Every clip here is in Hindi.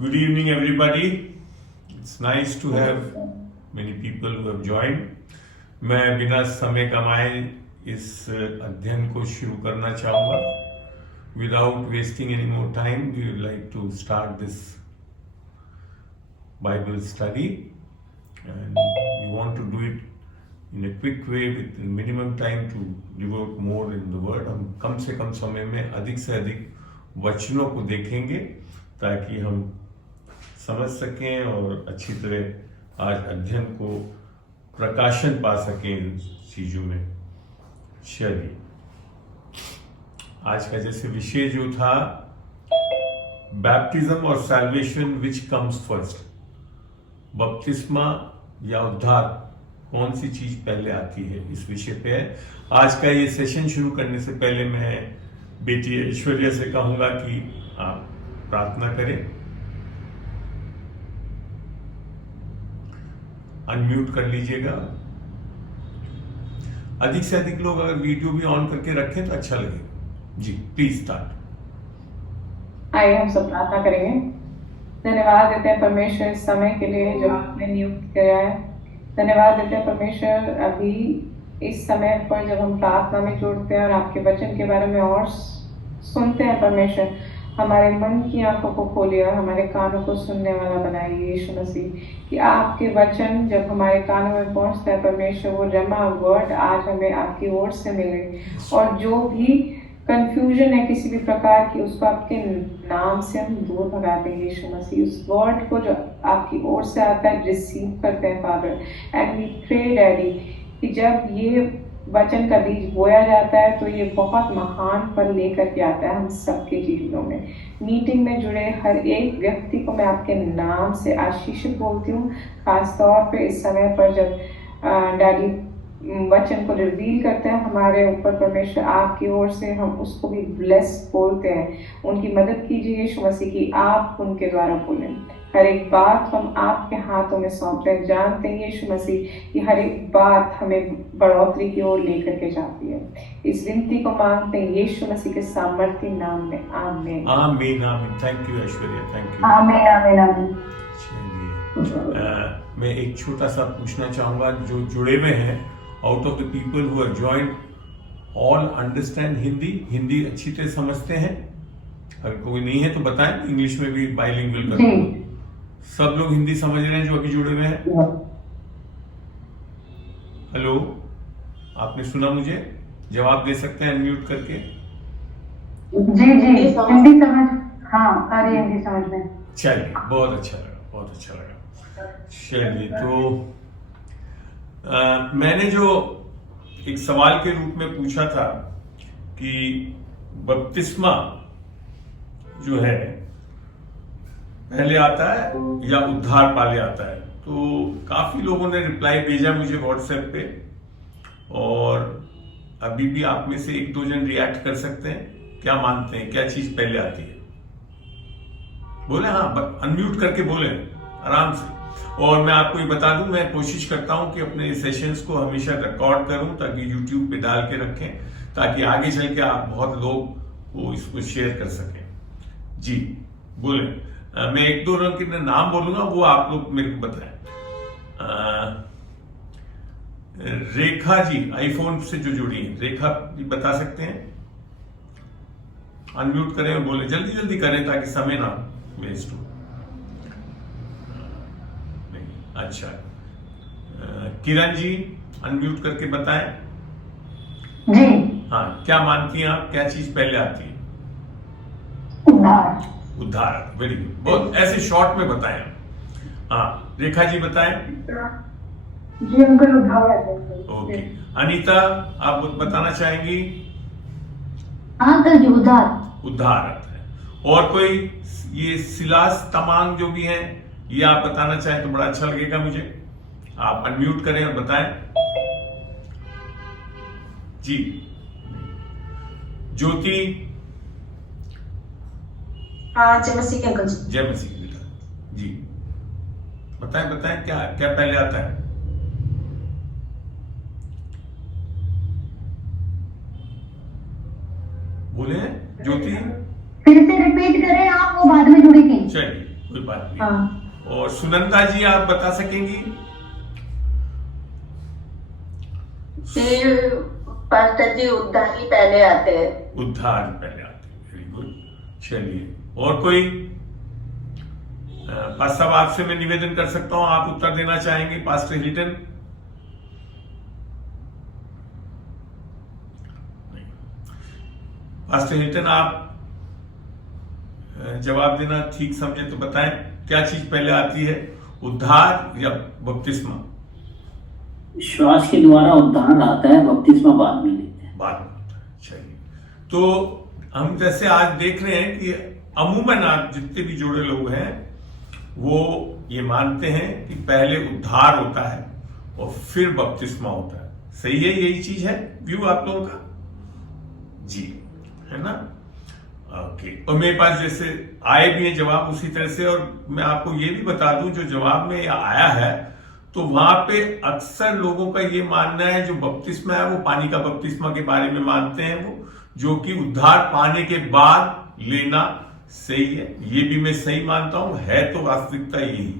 Good evening, everybody. It's nice to have many people who have joined. मैं बिना समय कमाए इस अध्ययन को शुरू करना चाहूँगा. Without wasting any more time, we would like to start this Bible study, and we want to do it in a quick way with minimum time to devote more in the Word. हम कम से कम समय में अधिक से अधिक वचनों को देखेंगे ताकि हम समझ सकें और अच्छी तरह आज अध्ययन को प्रकाशन पा सकें इन चीजों में. चलिए, आज का जैसे विषय जो था बैप्टिज्म और सैल्वेशन, विच कम्स फर्स्ट, बपतिस्मा या उद्धार, कौन सी चीज पहले आती है, इस विषय पे है आज का ये सेशन. शुरू करने से पहले मैं बेटी ऐश्वर्या से कहूंगा कि आप प्रार्थना करें. अनम्यूट कर लीजिएगा. अधिक से अधिक लोग अगर वीडियो भी ऑन करके रखें तो अच्छा लगेगा. जी, प्लीज स्टार्ट. आइए हम सब प्रार्थना करेंगे. धन्यवाद देते हैं परमेश्वर इस समय के लिए जो आपने नियुक्त किया है. धन्यवाद देते हैं परमेश्वर अभी इस समय पर जब हम प्रार्थना में जुड़ते हैं और आपके वचन के बारे में और सुनते हैं. परमेश्वर हमारे मन की आंखों को खोलिए और हमारे कानों को सुनने वाला बनाइए यीशु मसीह, कि आपके वचन जब हमारे कानों में पहुंचता है परमेश्वर, वो रमा वर्ड आज हमें आपकी ओर से मिले और जो भी कंफ्यूजन है किसी भी प्रकार की उसको आपके नाम से हम दूर भगा देंगे यीशु मसीह. उस वर्ड को जो आपकी ओर से आता है रिसीव करते हैं father, and we pray daddy कि जब ये वचन का बीज बोया जाता है तो ये बहुत महान फल लेकर के आता है हम सबके जीवनों में. मीटिंग में जुड़े हर एक व्यक्ति को मैं आपके नाम से आशीषित बोलती हूँ. खास तौर पे इस समय पर जब डैडी वचन को रिवील करते हैं हमारे ऊपर परमेश्वर आपकी ओर से, हम उसको भी ब्लेस बोलते हैं. उनकी मदद कीजिए यीशु मसीह की, आप उनके द्वारा बोलें. हर एक बात हम आपके हाथों में सौंपते हैं. जानते हैं यीशु मसीह कि हर एक बात हमें बढ़ोतरी की ओर लेकर के जाती है. इस विनती को मांगते हैं यीशु मसीह के सामर्थ्य नाम में. आमीन आमीन आमीन. Thank you Aishwarya, thank you. आमीन आमीन आमीन. चलिए, मैं एक छोटा सा पूछना चाहूंगा. जो जुड़े हुए हैं, out of the people who are joined, all understand Hindi? Hindi अच्छी तरह समझते हैं? अगर कोई नहीं है तो बताएं, इंग्लिश में भी बाइलिंगुअल कर दूंगा. सब लोग हिंदी समझ रहे हैं जो अभी जुड़े हुए हैं? हेलो, आपने सुना मुझे? जवाब दे सकते हैं अनम्यूट करके? जी हिंदी समझ. हाँ, आ रही है हिंदी समझ में. चलिए, बहुत अच्छा लगा, बहुत अच्छा लगा. चलिए, तो मैंने जो एक सवाल के रूप में पूछा था कि बपतिस्मा जो है पहले आता है या उद्धार पहले आता है, तो काफी लोगों ने रिप्लाई भेजा मुझे व्हाट्सएप पे, और अभी भी आप में से एक दो जन रिएक्ट कर सकते हैं. क्या मानते हैं, क्या चीज पहले आती है? बोले. हाँ, अनम्यूट करके बोले आराम से. और मैं आपको ये बता दूं, मैं कोशिश करता हूं कि अपने सेशंस को हमेशा रिकॉर्ड करूं ताकि YouTube पे डाल के रखें, ताकि आगे चल के आप बहुत लोग को इसको शेयर कर सकें. जी बोले. मैं एक दो रंग के नाम बोलूंगा, वो आप लोग मेरे को बताएं. रेखा जी आईफोन से जो जुड़ी है, रेखा जी बता सकते हैं? अनम्यूट करें और बोले. जल्दी जल्दी करें ताकि समय ना वेस्ट हो. अच्छा, किरण जी अनम्यूट करके बताएं. जी. हाँ, क्या मानती हैं आप, क्या चीज पहले आती है? उद्धार. उद्धार. Very good. बहुत ऐसे शॉर्ट में बताएं. हाँ, रेखा जी बताएं. जी अंकल, उद्धार. ओके. अनीता, आप बताना चाहेंगी? हाँ अंकल जी, उद्धार. उद्धार आता है. और कोई ये सिलास तमांग जो भी हैं, ये आप बताना चाहें तो बड़ा अच्छा लगेगा मुझे. आप अनम्यूट करें और बताएं. जी. ज्योति. हाँ, जय मसीह के अंकल जी. जय मसीह की बेटा. जी बताएं बताएं, क्या क्या पहले आता है? बोले ज्योति. फिर से रिपीट करें आप, वो बाद में जुड़ी थी. चलिए कोई बात नहीं। हाँ। और सुनंदा जी आप बता सकेंगी? पास्टर जी उद्धार ही पहले आते हैं। उद्धार पहले आते हैं, वेरी गुड। चलिए, और कोई? पास्टर साहब आपसे मैं निवेदन कर सकता हूं, आप उत्तर देना चाहेंगे? Pastor Hilton? नहीं। पास्टर हिल्टन आप जवाब देना ठीक समझे तो बताएं, क्या चीज पहले आती है, उद्धार या बपतिस्मा? विश्वास के द्वारा उद्धार आता है, बपतिस्मा बाद में लेते हैं। बाद में। चलिए, तो हम जैसे आज देख रहे हैं कि अमूमन आज जितने भी जोड़े लोग हैं वो ये मानते हैं कि पहले उद्धार होता है और फिर बपतिस्मा होता है। सही है? यही चीज है व्यू आप लोगों का? जी, है ना? ओके। और मेरे पास जैसे आए भी हैं जवाब उसी तरह से, और मैं आपको ये भी बता दूं जो जवाब में आया है तो वहां पे अक्सर लोगों का ये मानना है जो बपतिस्मा है वो पानी का बपतिस्मा के बारे में मानते हैं, वो जो कि उद्धार पाने के बाद लेना सही है। ये भी मैं सही मानता हूं, है तो वास्तविकता यही।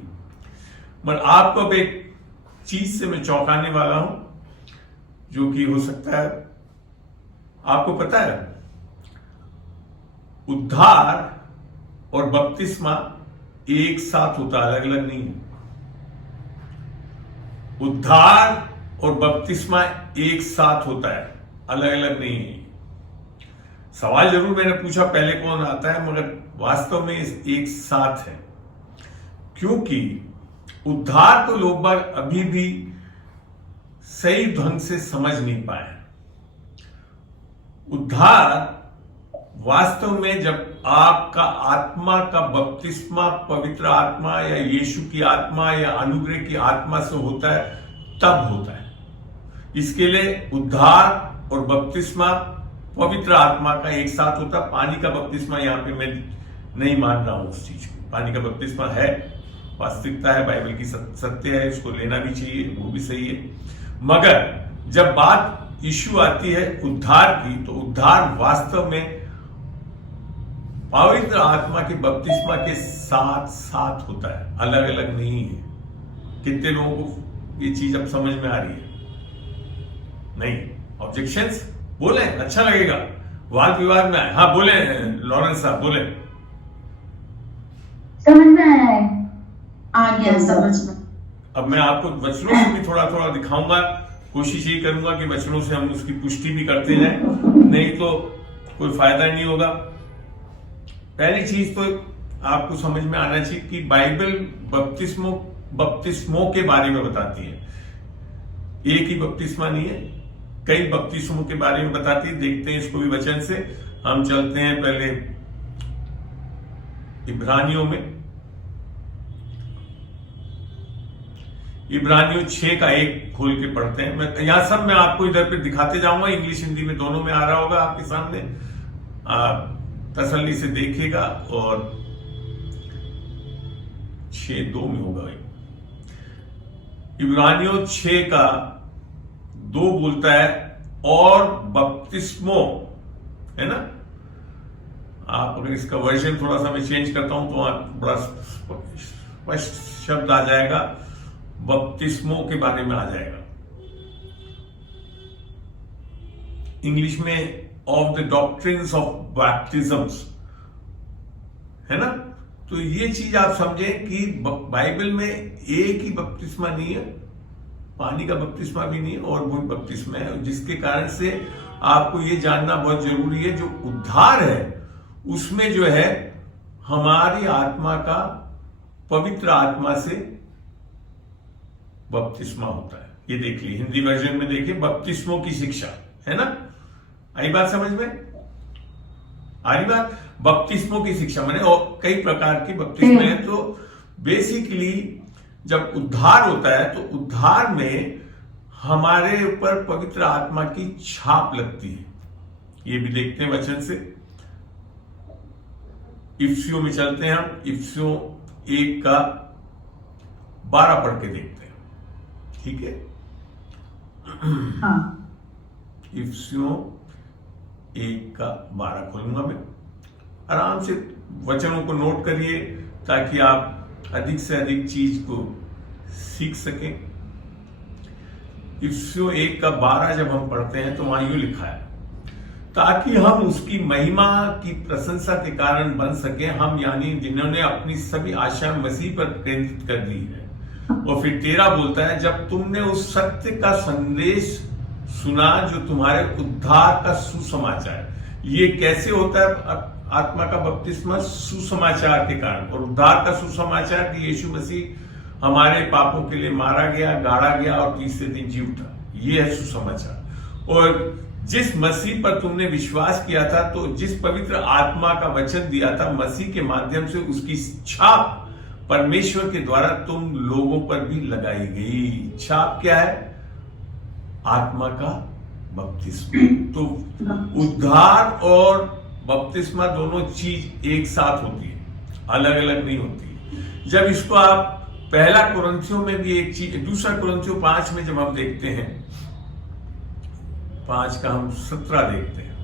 मगर आपको अब एक चीज से मैं चौंकाने वाला हूं जो कि हो सकता है आपको पता है, उद्धार और बपतिस्मा एक साथ होता, अलग अलग नहीं है। उद्धार और बपतिस्मा एक साथ होता है, अलग अलग नहीं है। सवाल जरूर मैंने पूछा पहले कौन आता है, मगर वास्तव में एक साथ है, क्योंकि उद्धार को लोग बाग अभी भी सही ढंग से समझ नहीं पाए। उद्धार वास्तव में जब आपका आत्मा का बपतिस्मा पवित्र आत्मा या यीशु की आत्मा या अनुग्रह की आत्मा से होता है, तब होता है। इसके लिए उद्धार और बपतिस्मा पवित्र आत्मा का एक साथ होता। पानी का बपतिस्मा यहां पे मैं नहीं मान रहा हूं उस चीज को। पानी का बपतिस्मा है, वास्तविकता है, बाइबल की सत्य है, इसको लेना भी चाहिए, वो भी सही है। मगर जब बात इश्यू आती है उद्धार की, तो उद्धार वास्तव में पवित्र आत्मा के बपतिस्मा के साथ साथ होता है, अलग अलग नहीं है। कितने लोगों को ये चीज अब समझ में आ रही है? नहीं? ऑब्जेक्शंस? बोले, अच्छा लगेगा। वाद विवाद में आए, हाँ बोले लॉरेंस साहब, बोले। समझ में आया है। आ गया समझ में। अब मैं आपको वचनों से भी थोड़ा थोड़ा दिखाऊंगा, कोशिश यही करूंगा कि वचनों से हम उसकी पुष्टि भी करते जाएं, नहीं तो कोई फायदा नहीं होगा। पहली चीज तो आपको समझ में आना चाहिए कि बाइबल बपतिस्मों के बारे में बताती है। एक ही बपतिस्मा नहीं है, कई बपतिस्मों के बारे में बताती है। देखते हैं इसको भी वचन से। हम चलते हैं पहले इब्रानियों में, इब्रानियों 6 का 1 खोल के पढ़ते हैं। मैं यहां सब मैं आपको इधर पे दिखाते जाऊंगा, इंग्लिश हिंदी में दोनों में आ रहा होगा आपके सामने। आप तसल्ली से देखिएगा। और 6:2 में होगा भाई। इब्रानियों 6 का 2 बोलता है और बपतिस्मो, है ना? आप अगर इसका वर्जन थोड़ा सा मैं चेंज करता हूं तो बड़ा स्पष्ट शब्द आ जाएगा, बपतिस्मो के बारे में आ जाएगा। इंग्लिश में ऑफ द डॉक्ट्रिन्स ऑफ बैप्टिज्म्स, है ना? तो ये चीज आप समझें कि बाइबल में एक ही बपतिस्मा नहीं है, पानी का बपतिस्मा भी नहीं है, और वो बपतिस्मा है, जिसके कारण से आपको ये जानना बहुत जरूरी है, जो उद्धार है उसमें जो है हमारी आत्मा का पवित्र आत्मा से बपतिस्मा होता है। ये देख लीजिए, हिंदी वर्जन में देखिए, बपतिस्मों की शिक्षा, है ना? आई बात समझ में? आ रही बात? बपतिस्मों की शिक्षा माने और कई प्रकार की बपतिस्मे हैं। तो बेसिकली जब उद्धार होता है तो उद्धार में हमारे ऊपर पवित्र आत्मा की छाप लगती है। ये भी देखते हैं वचन से। इफिसियों में चलते हैं हम, इफिसियों 1 का 12 पढ़ के देखते हैं, ठीक है? हाँ। इफिसियों 1 का 12 खोलूंगा मैं, आराम से वचनों को नोट करिए ताकि आप अधिक से अधिक चीज को सीख सकें। इफ्सियों 1:12 जब हम पढ़ते हैं तो वहां यूं लिखा है, ताकि हम उसकी महिमा की प्रशंसा के कारण बन सके, हम यानी जिन्होंने अपनी सभी आशा मसीह पर केंद्रित कर दी है। और फिर 13 बोलता है, जब तुमने उस सत्य का संदेश सुना जो तुम्हारे उद्धार का सुसमाचार। ये कैसे होता है आत्मा का बपतिस्मा? सुसमाचार के कारण। और उद्धार का सुसमाचार कि यीशु मसीह हमारे पापों के लिए मारा गया, गाड़ा गया और तीसरे दिन जी उठा। ये है सुसमाचार। और जिस मसीह पर तुमने विश्वास किया था, तो जिस पवित्र आत्मा का वचन दिया था, मसीह के माध्यम से उसकी छाप परमेश्वर के द्वारा तुम लोगों पर भी लगाई गई। छाप क्या है? आत्मा का बपतिस्मा। तो उद्धार और बपतिस्मा दोनों चीज एक साथ होती है, अलग अलग नहीं होती। जब इसको आप पहला कुरिन्थियों में भी एक चीज, दूसरा कुरिन्थियों 5 में जब हम देखते हैं, 5 का हम 17 देखते हैं।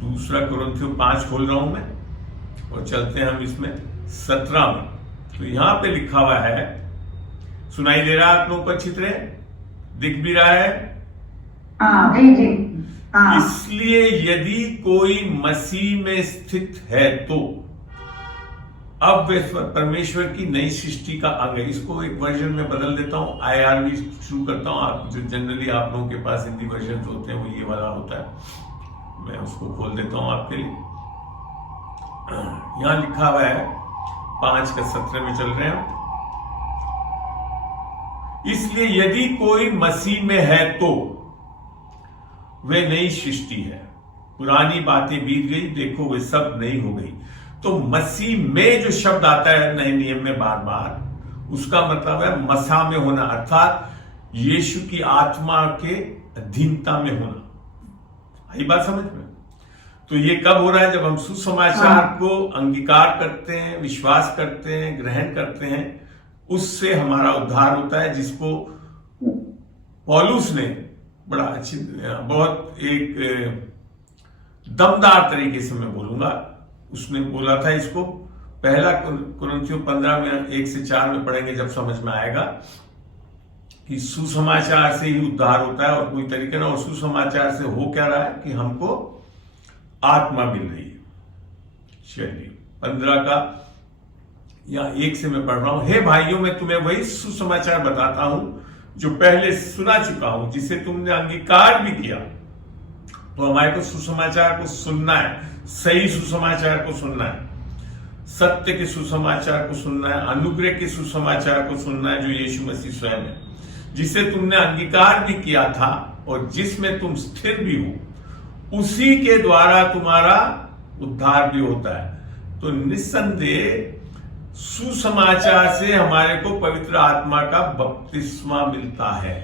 दूसरा कुरिन्थियों 5 खोल रहा हूं मैं और चलते हैं हम इसमें 17 में। तो यहां पे लिखा हुआ है, सुनाई दे रहा है आप लोगों को अच्छी तरह? दिख भी रहा है? जी। इसलिए यदि कोई मसीह में स्थित है तो अब वे परमेश्वर की नई सृष्टि का अंग है। इसको एक वर्जन में बदल देता हूं, IRV शुरू करता हूं। आप जो जनरली आप लोगों के पास हिंदी वर्जन होते हैं वो ये वाला होता है। मैं उसको खोल देता हूं आपके लिए। यहां लिखा हुआ है 5 का 17 में चल रहे हैं। इसलिए यदि कोई मसीह में है तो वे नई सृष्टि है, पुरानी बातें बीत गई, देखो वे सब नई हो गई। तो मसीह में जो शब्द आता है नए नियम में बार बार, उसका मतलब है मसा में होना, अर्थात यीशु की आत्मा के अधीनता में होना। आई बात समझ में? तो ये कब हो रहा है? जब हम सुसमाचार को अंगीकार करते हैं, विश्वास करते हैं, ग्रहण करते हैं, उससे हमारा उद्धार होता है, जिसको पौलुस ने बड़ा अच्छी, बहुत एक दमदार तरीके से मैं बोलूंगा, उसने बोला था इसको। पहला कुरिन्थियों 15 में 1 से 4 में पढ़ेंगे जब समझ में आएगा कि सुसमाचार से ही उद्धार होता है और कोई तरीके ना। और सुसमाचार से हो क्या रहा है कि हमको आत्मा मिल रही है। चलिए 15 का या 1 से मैं पढ़ रहा हूं। हे भाइयों, मैं तुम्हें वही सुसमाचार बताता हूं जो पहले सुना चुका हूं, जिसे तुमने अंगीकार भी किया। तो हमारे को सुसमाचार को सुनना है, सही सुसमाचार को सुनना है, सत्य के सुसमाचार को सुनना है, अनुग्रह के सुसमाचार को सुनना है, जो यीशु मसीह स्वयं है, जिसे तुमने अंगीकार भी किया था और जिसमें तुम स्थिर भी हो, उसी के द्वारा तुम्हारा उद्धार भी होता है। तो निस्संदेह सुसमाचार से हमारे को पवित्र आत्मा का बपतिस्मा मिलता है।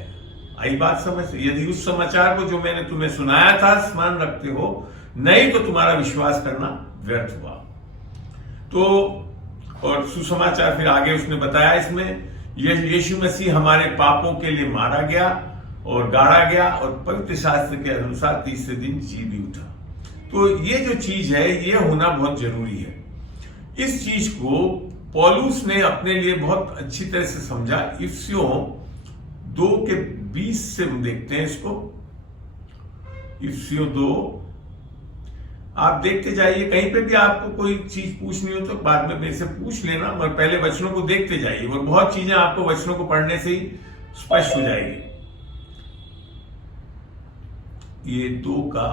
आई बात समझ? यदि उस समाचार को जो मैंने तुम्हें सुनाया था स्मरण रखते हो, नहीं तो तुम्हारा विश्वास करना व्यर्थ हुआ। तो और सुसमाचार फिर आगे उसने बताया इसमें, यीशु मसीह हमारे पापों के लिए मारा गया और गाड़ा गया और पवित्र शास्त्र के अनुसार तीसरे दिन जी भी उठा। तो ये जो चीज है, ये होना बहुत जरूरी है। इस चीज को पौलुस ने अपने लिए बहुत अच्छी तरह से समझा। इफिसियों 2 के 20 से हम देखते हैं इसको। इफिसियों 2 आप देखते जाइए, कहीं पे भी आपको कोई चीज पूछनी हो तो बाद में मेरे से पूछ लेना, मगर पहले वचनों को देखते जाइए और बहुत चीजें आपको वचनों को पढ़ने से ही स्पष्ट हो जाएगी। ये 2 का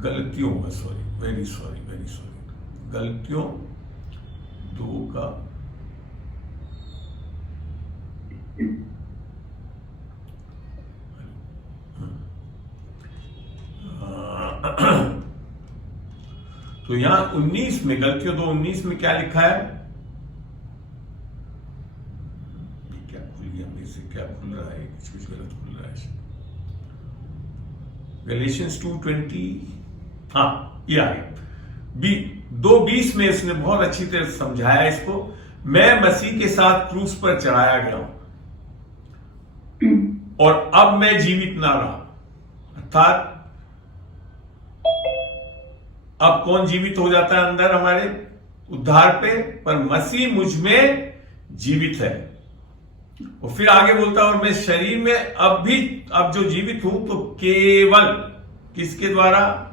गलतियों का, सॉरी, वेरी सॉरी, गलतियों 2 का तो यहां 19 में, गलतियों 2:19 में क्या लिखा है? क्या खुल गया मेरे से? क्या खुल रहा है? कुछ गलत खुल रहा है। गैलेशियंस 2:20, हाँ ये आ गया। 2:20 में इसने बहुत अच्छी तरह समझाया इसको। मैं मसीह के साथ क्रूस पर चढ़ाया गया हूं। और अब मैं जीवित ना रहा, अर्थात अब कौन जीवित हो जाता है अंदर हमारे उद्धार पे, पर मसीह मुझ में जीवित है। और फिर आगे बोलता है और मैं शरीर में अब जो जीवित हूं तो केवल किसके द्वारा,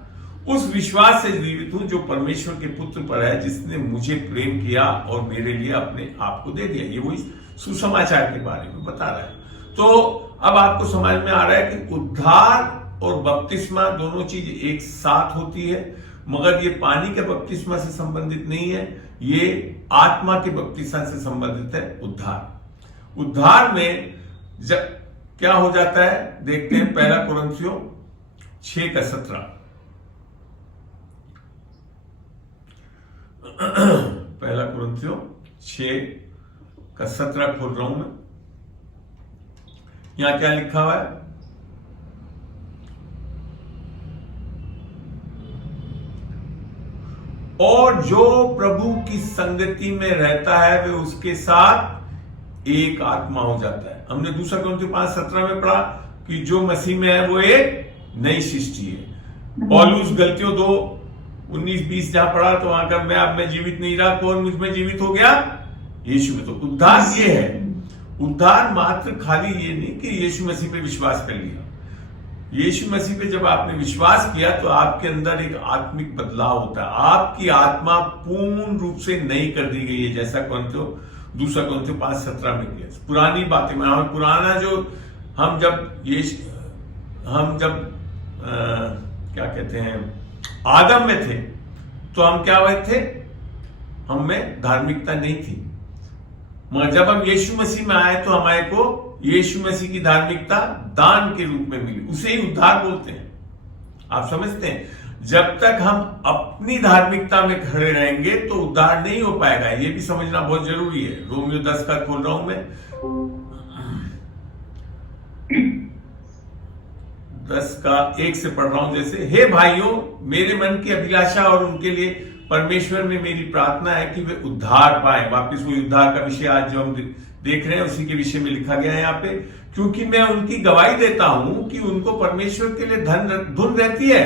उस विश्वास से जीवित हूं जो परमेश्वर के पुत्र पर है, जिसने मुझे प्रेम किया और मेरे लिए अपने आप को दे दिया। ये वही सुसमाचार के बारे में बता रहा है। तो अब आपको समझ में आ रहा है कि उद्धार और बपतिस्मा दोनों चीज एक साथ होती है, मगर ये पानी के बपतिस्मा से संबंधित नहीं है, ये आत्मा के बपतिस्मा से संबंधित है। उद्धार में जब क्या हो जाता है देखते हैं, पहला कुरिन्थियों 6:17। पहला कुरिन्थियों 6:17 खोल रहा हूं मैं। यहां क्या लिखा हुआ है, और जो प्रभु की संगति में रहता है वे उसके साथ एक आत्मा हो जाता है। हमने दूसरा कुरिन्थियों 5:17 में पढ़ा कि जो मसीह में है वो एक नई सृष्टि है। पौलुस गलतियों 2:19-20 जहां पढ़ा तो वहां का मैं अब मैं जीवित नहीं रहा, कौन मुझ में जीवित हो गया, यीशु में। तो उद्धार ये है, उद्धार मात्र खाली ये नहीं कि यीशु मसीह पे विश्वास कर लिया। यीशु मसीह पे जब आपने विश्वास किया तो आपके अंदर एक आत्मिक बदलाव होता है, आपकी आत्मा पूर्ण रूप से नई कर दी गई है, जैसा दूसरा कुरिन्थियों 5:17 में किया। पुरानी बातें में पुराना जो हम जब क्या कहते हैं आदम में थे तो हम क्या हुए थे, हम में धार्मिकता नहीं थी, मगर जब हम यीशु मसीह में आए तो हमारे को यीशु मसीह की धार्मिकता दान के रूप में मिली, उसे ही उद्धार बोलते हैं। आप समझते हैं, जब तक हम अपनी धार्मिकता में खड़े रहेंगे तो उद्धार नहीं हो पाएगा, ये भी समझना बहुत जरूरी है। रोमियो 10 का खोल रहा हूं मैं, 10:1 से पढ़ रहा हूं। जैसे, हे भाइयों, मेरे मन की अभिलाषा और उनके लिए परमेश्वर में मेरी प्रार्थना है कि वे उद्धार पाए। वापिस वो उद्धार का विषय आज जो हम देख रहे हैं उसी के विषय में लिखा गया है यहाँ पे, क्योंकि मैं उनकी गवाही देता हूं कि उनको परमेश्वर के लिए धुन रहती है,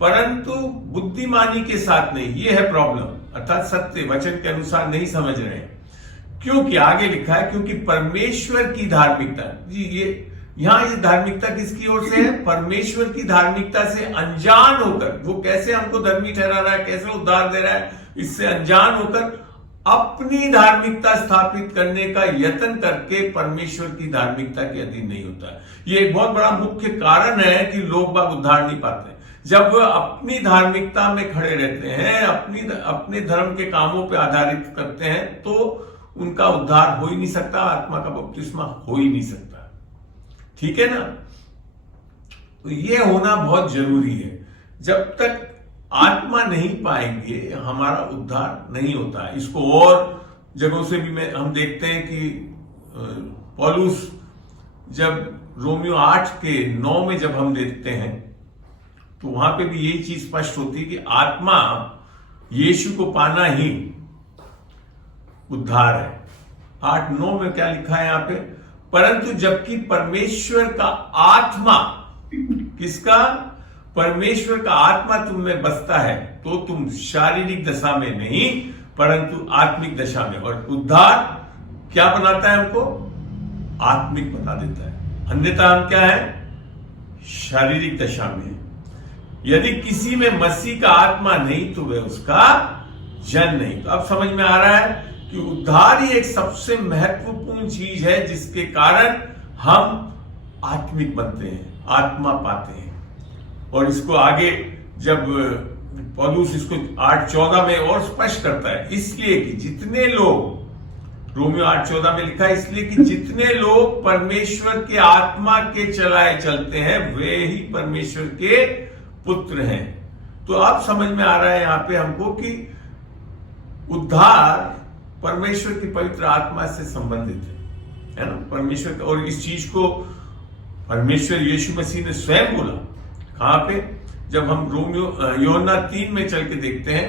परंतु बुद्धिमानी के साथ नहीं। ये है प्रॉब्लम, अर्थात सत्य वचन के अनुसार नहीं समझ रहे हैं। क्योंकि आगे लिखा है, क्योंकि परमेश्वर की धार्मिकता, जी ये धार्मिकता किसकी ओर से है, परमेश्वर की धार्मिकता से अनजान होकर, वो कैसे हमको धर्मी ठहरा रहा है, कैसे उद्धार दे रहा है, इससे अनजान होकर अपनी धार्मिकता स्थापित करने का यत्न करके परमेश्वर की धार्मिकता के अधीन नहीं होता। ये एक बहुत बड़ा मुख्य कारण है कि लोग बाग उद्धार नहीं पाते। जब वह अपनी धार्मिकता में खड़े रहते हैं, अपने धर्म के कामों पे आधारित करते हैं, तो उनका उद्धार हो ही नहीं सकता, आत्मा का बपतिस्मा हो ही नहीं सकता। ठीक है ना? तो ये होना बहुत जरूरी है। जब तक आत्मा नहीं पाएंगे हमारा उद्धार नहीं होता है। इसको और जगहों से भी हम देखते हैं कि पौलुस जब रोमियो 8:9 में जब हम देखते हैं तो वहां पे भी यही चीज स्पष्ट होती है कि आत्मा यीशु को पाना ही उद्धार है। 8:9 में क्या लिखा है यहाँ पे, परंतु जबकि परमेश्वर का आत्मा, किसका, परमेश्वर का आत्मा तुम में बसता है, तो तुम शारीरिक दशा में नहीं परंतु आत्मिक दशा में। और उद्धार क्या बनाता है हमको, आत्मिक बना देता है। अन्यथा हम क्या है, शारीरिक दशा में। यदि किसी में मसीह का आत्मा नहीं तो वह उसका जन नहीं। तो अब समझ में आ रहा है कि उद्धार ही एक सबसे महत्वपूर्ण चीज है जिसके कारण हम आत्मिक बनते हैं, आत्मा पाते हैं। और इसको आगे जब पौलुस इसको 8:14 में और स्पष्ट करता है, इसलिए कि जितने लोग, रोमियो 8:14 में लिखा है, इसलिए कि जितने लोग परमेश्वर के आत्मा के चलाए चलते हैं वे ही परमेश्वर के पुत्र हैं। तो अब समझ में आ रहा है यहां पे हमको कि उद्धार परमेश्वर की पवित्र आत्मा से संबंधित है ना, परमेश्वर। और इस चीज को परमेश्वर यीशु मसीह ने स्वयं बोला। कहां पे, जब हम यूहन्ना 3 में चल के देखते हैं,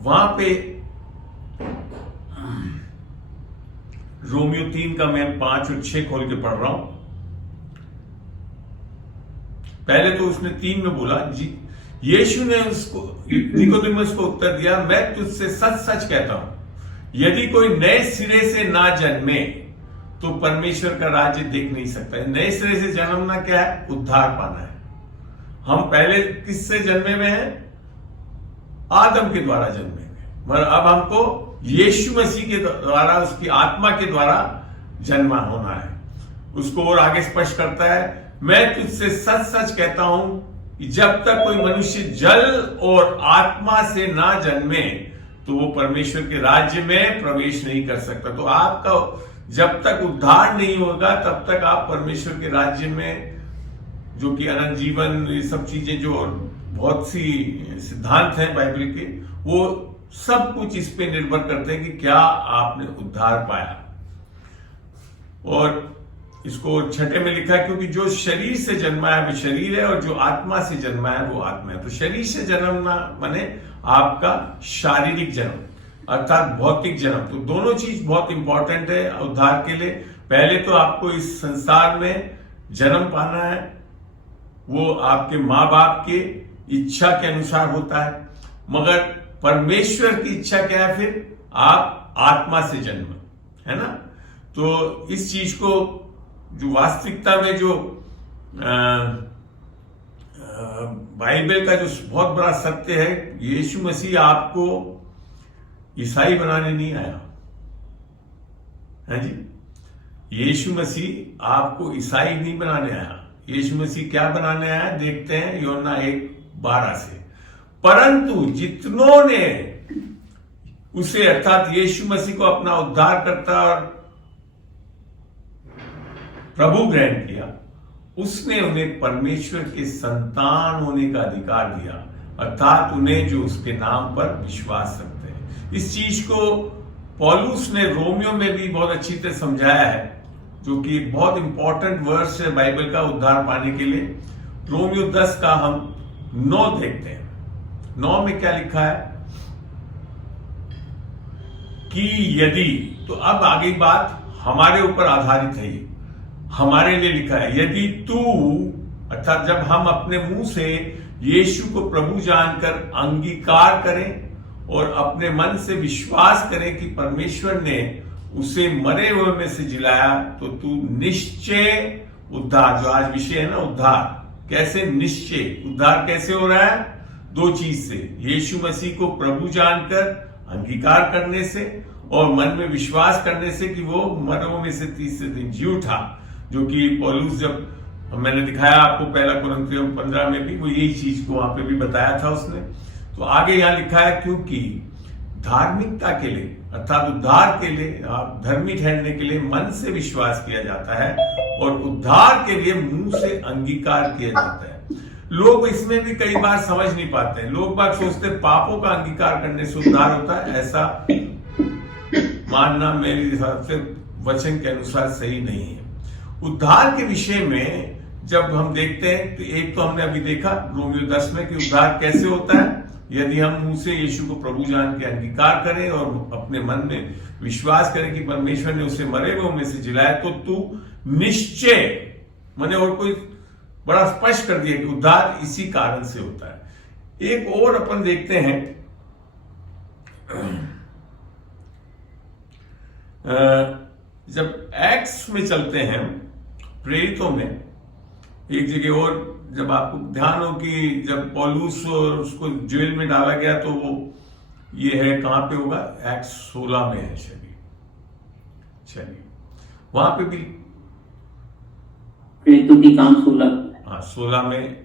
वहां पे रोमियो 3 का मैं 5 और 6 खोल के पढ़ रहा हूं। पहले तो उसने 3 में बोला जी। यीशु ने उसको निकोदेमुस को उत्तर दिया, मैं तुझसे सच सच कहता हूं, यदि कोई नए सिरे से ना जन्मे तो परमेश्वर का राज्य देख नहीं सकता। नए सिरे से जन्मना क्या है? उद्धार पाना है। हम पहले किससे जन्मे हुए हैं? आदम के द्वारा जन्मे हुए, मगर अब हमको यीशु मसीह के द्वारा, उसकी आत्मा के द्वारा जन्मा होना है। उसको और आगे स्पष्ट करता है, मैं तुझसे सच सच कहता हूं कि जब तक कोई मनुष्य जल और आत्मा से ना जन्मे तो वो परमेश्वर के राज्य में प्रवेश नहीं कर सकता। तो आपका जब तक उद्धार नहीं होगा तब तक आप परमेश्वर के राज्य में, जो कि अनंत जीवन, ये सब चीजें जो बहुत सी सिद्धांत हैं बाइबल के, वो सब कुछ इस पे निर्भर करते हैं कि क्या आपने उद्धार पाया। और इसको 6 में लिखा है, क्योंकि जो शरीर से जन्मा है वो शरीर है और जो आत्मा से जन्मा है वो आत्मा है। तो शरीर से जन्मना माने आपका शारीरिक जन्म, अर्थात भौतिक जन्म। तो दोनों चीज बहुत इंपॉर्टेंट है उद्धार के लिए। पहले तो आपको इस संसार में जन्म पाना है, वो आपके माँ बाप के इच्छा के अनुसार होता है, मगर परमेश्वर की इच्छा क्या है? फिर आप आत्मा से जन्म, है ना। तो इस चीज को जो वास्तविकता में जो बाइबल का जो बहुत बड़ा सत्य है, यीशु मसीह आपको ईसाई बनाने नहीं आया है जी। यीशु मसीह आपको ईसाई नहीं बनाने आया। यीशु मसीह क्या बनाने आया? देखते हैं यूहन्ना 1:12 से, परंतु जितनों ने उसे, अर्थात यीशु मसीह को अपना उद्धारकर्ता और प्रभु ग्रहण किया, उसने उन्हें परमेश्वर के संतान होने का अधिकार दिया, अर्थात उन्हें जो उसके नाम पर विश्वास रखते हैं। इस चीज को पौलुस ने रोमियो में भी बहुत अच्छी तरह समझाया है, जो कि एक बहुत इंपॉर्टेंट वर्स है बाइबल का उद्धार पाने के लिए। रोमियो 10 का हम 9 देखते हैं। 9 में क्या लिखा है कि यदि, तो अब आगे बात हमारे ऊपर आधारित है, ये हमारे लिए लिखा है, यदि तू, अर्थात जब हम अपने मुंह से यीशु को प्रभु जानकर अंगीकार करें और अपने मन से विश्वास करें कि परमेश्वर ने उसे मरे हुए में से जिलाया, तो तू निश्चय उद्धार, जो आज विषय है ना उद्धार, कैसे निश्चय उद्धार कैसे हो रहा है? 2 चीज से, यीशु मसीह को प्रभु जानकर अंगीकार करने से और मन में विश्वास करने से कि वो मरे हुए में से तीसरे दिन जी उठा, जो कि पौलुस, जब मैंने दिखाया आपको 1 कुरिन्थियों 15 में भी, वो यही चीज को वहां पे भी बताया था उसने। तो आगे यहां लिखा है, क्योंकि धार्मिकता के लिए, अर्थात उद्धार के लिए, आप धर्मी ठहरने के लिए मन से विश्वास किया जाता है और उद्धार के लिए मुंह से अंगीकार किया जाता है। लोग इसमें भी कई बार समझ नहीं पाते हैं। लोग बात सोचते हैं पापों का अंगीकार करने से उद्धार होता है, ऐसा मानना मेरे हिसाब से वचन के अनुसार सही नहीं है। उद्धार के विषय में जब हम देखते हैं तो एक तो हमने अभी देखा रोमियो 10 में कि उद्धार कैसे होता है, यदि हम मुंह से यीशु को प्रभु जान के अंगीकार करें और अपने मन में विश्वास करें कि परमेश्वर ने उसे मरे हुए में से जिलाया, तो तू निश्चय, मैंने और कोई बड़ा स्पष्ट कर दिया कि उद्धार इसी कारण से होता है। एक और अपन देखते हैं, जब एक्ट्स में चलते हैं प्रेरितों में, एक जगह और जब आपको ध्यान हो कि जब पौलुस और उसको जेल में डाला गया, तो वो ये है कहां पे होगा? एक्ट्स 16 में है। चलिए वहां पे भी प्रेरितों की काम 16, हाँ 16 में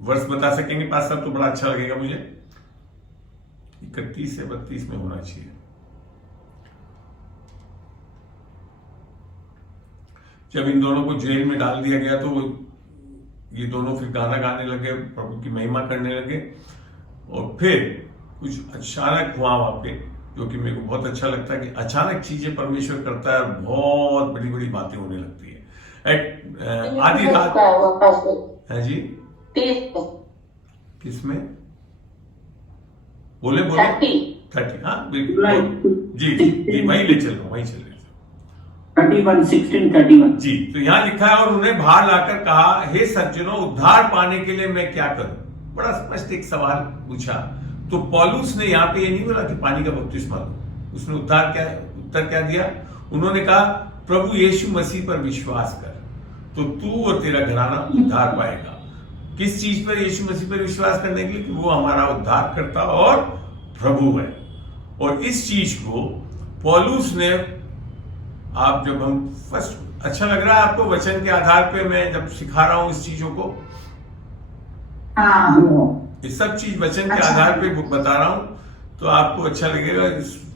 वर्ष बता सकेंगे पास साहब तो बड़ा अच्छा लगेगा मुझे। 31 से 32 में होना चाहिए। जब इन दोनों को जेल में डाल दिया गया तो ये दोनों फिर गाना गाने लगे, प्रभु की महिमा करने लगे, और फिर कुछ अचानक हुआ वहां पे, जो कि मेरे को बहुत अच्छा लगता है कि अचानक चीजें परमेश्वर करता है और बहुत बड़ी बड़ी बातें होने लगती है। आधी रात है जी, 30 किसमें बोले 30, हाँ बिल्कुल जी जी जी, वहीं ले चलो, वहीं चले। 31, 16:31। जी, तो यहां लिखा है, और उन्हें बाहर लाकर कहा, हे सज्जनों, उद्धार पाने के लिए मैं क्या करूं? बड़ा स्पष्ट एक सवाल पूछा। तो पौलुस ने यहाँ पे ये नहीं बोला कि पानी का बपतिस्मा लो, उसने उत्तर क्या दिया? उन्होंने कहा, प्रभु यीशु मसीह पर विश्वास कर, तो तू और तेरा घराना उद्धार पाएगा। किस चीज पर? यीशु मसीह पर विश्वास करने के लिए कि वो हमारा उद्धार करता और प्रभु है। और इस चीज को पौलुस ने, आप जब हम फर्स्ट, अच्छा लग रहा है आपको वचन के आधार पे मैं जब सिखा रहा हूं इस चीजों को? हाँ ये सब चीज वचन के अच्छा। आधार पे बता रहा हूं, तो आपको अच्छा लगेगा।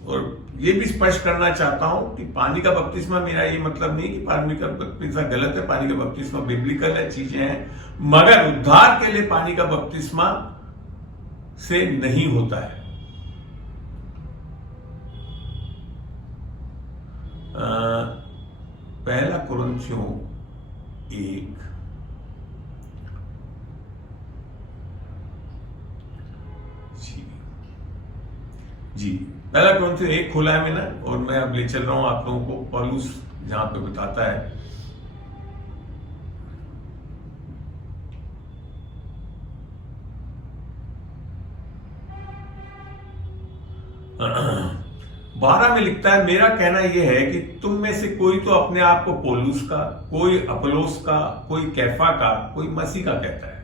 और ये भी स्पष्ट करना चाहता हूं कि पानी का बपतिस्मा, मेरा ये मतलब नहीं कि पानी का बपतिस्मा गलत है, पानी का बपतिस्मा बिब्लिकल है, चीजें हैं, मगर उद्धार के लिए पानी का बपतिस्मा से नहीं होता है। पहला कुरिन्थियों 1 जी, पहला कुरिन्थियों 1 खोला है मैंने, और मैं अब ले चल रहा हूं आप लोगों को पौलुस जहां पे बताता है। बारह में लिखता है, मेरा कहना यह है कि तुम में से कोई तो अपने आप को पौलुस का, कोई अपोलोस का, कोई कैफा का, कोई मसीह का कहता है।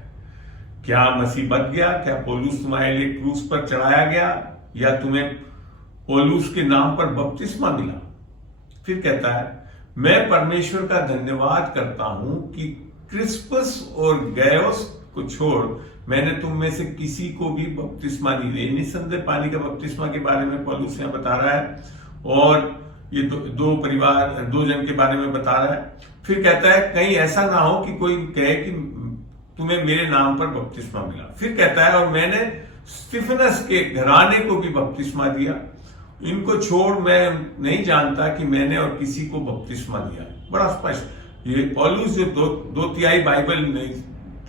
क्या मसीह बच गया? क्या पौलुस तुम्हारे लिए क्रूस पर चढ़ाया गया? या तुम्हें पौलुस के नाम पर बपतिस्मा मिला? फिर कहता है, मैं परमेश्वर का धन्यवाद करता हूं कि क्रिस्पस और गैयोस को छोड़ मैंने तुम में से किसी को भी बपतिस्मा नहीं दिया। निसंदेह पानी का बपतिस्मा के बारे में पौलुस यहां बता रहा है, और ये दो जन के बारे में बता रहा है। फिर कहता है, कहीं ऐसा ना हो कि कोई कहे कि तुम्हें मेरे नाम पर बपतिस्मा मिला। फिर कहता है, और मैंने स्तिफनस के घराने को भी बपतिस्मा दिया, इनको छोड़ मैं नहीं जानता कि मैंने और किसी को बपतिस्मा दिया। बड़ा स्पष्ट ये पौलुस जो दो तिहाई बाइबल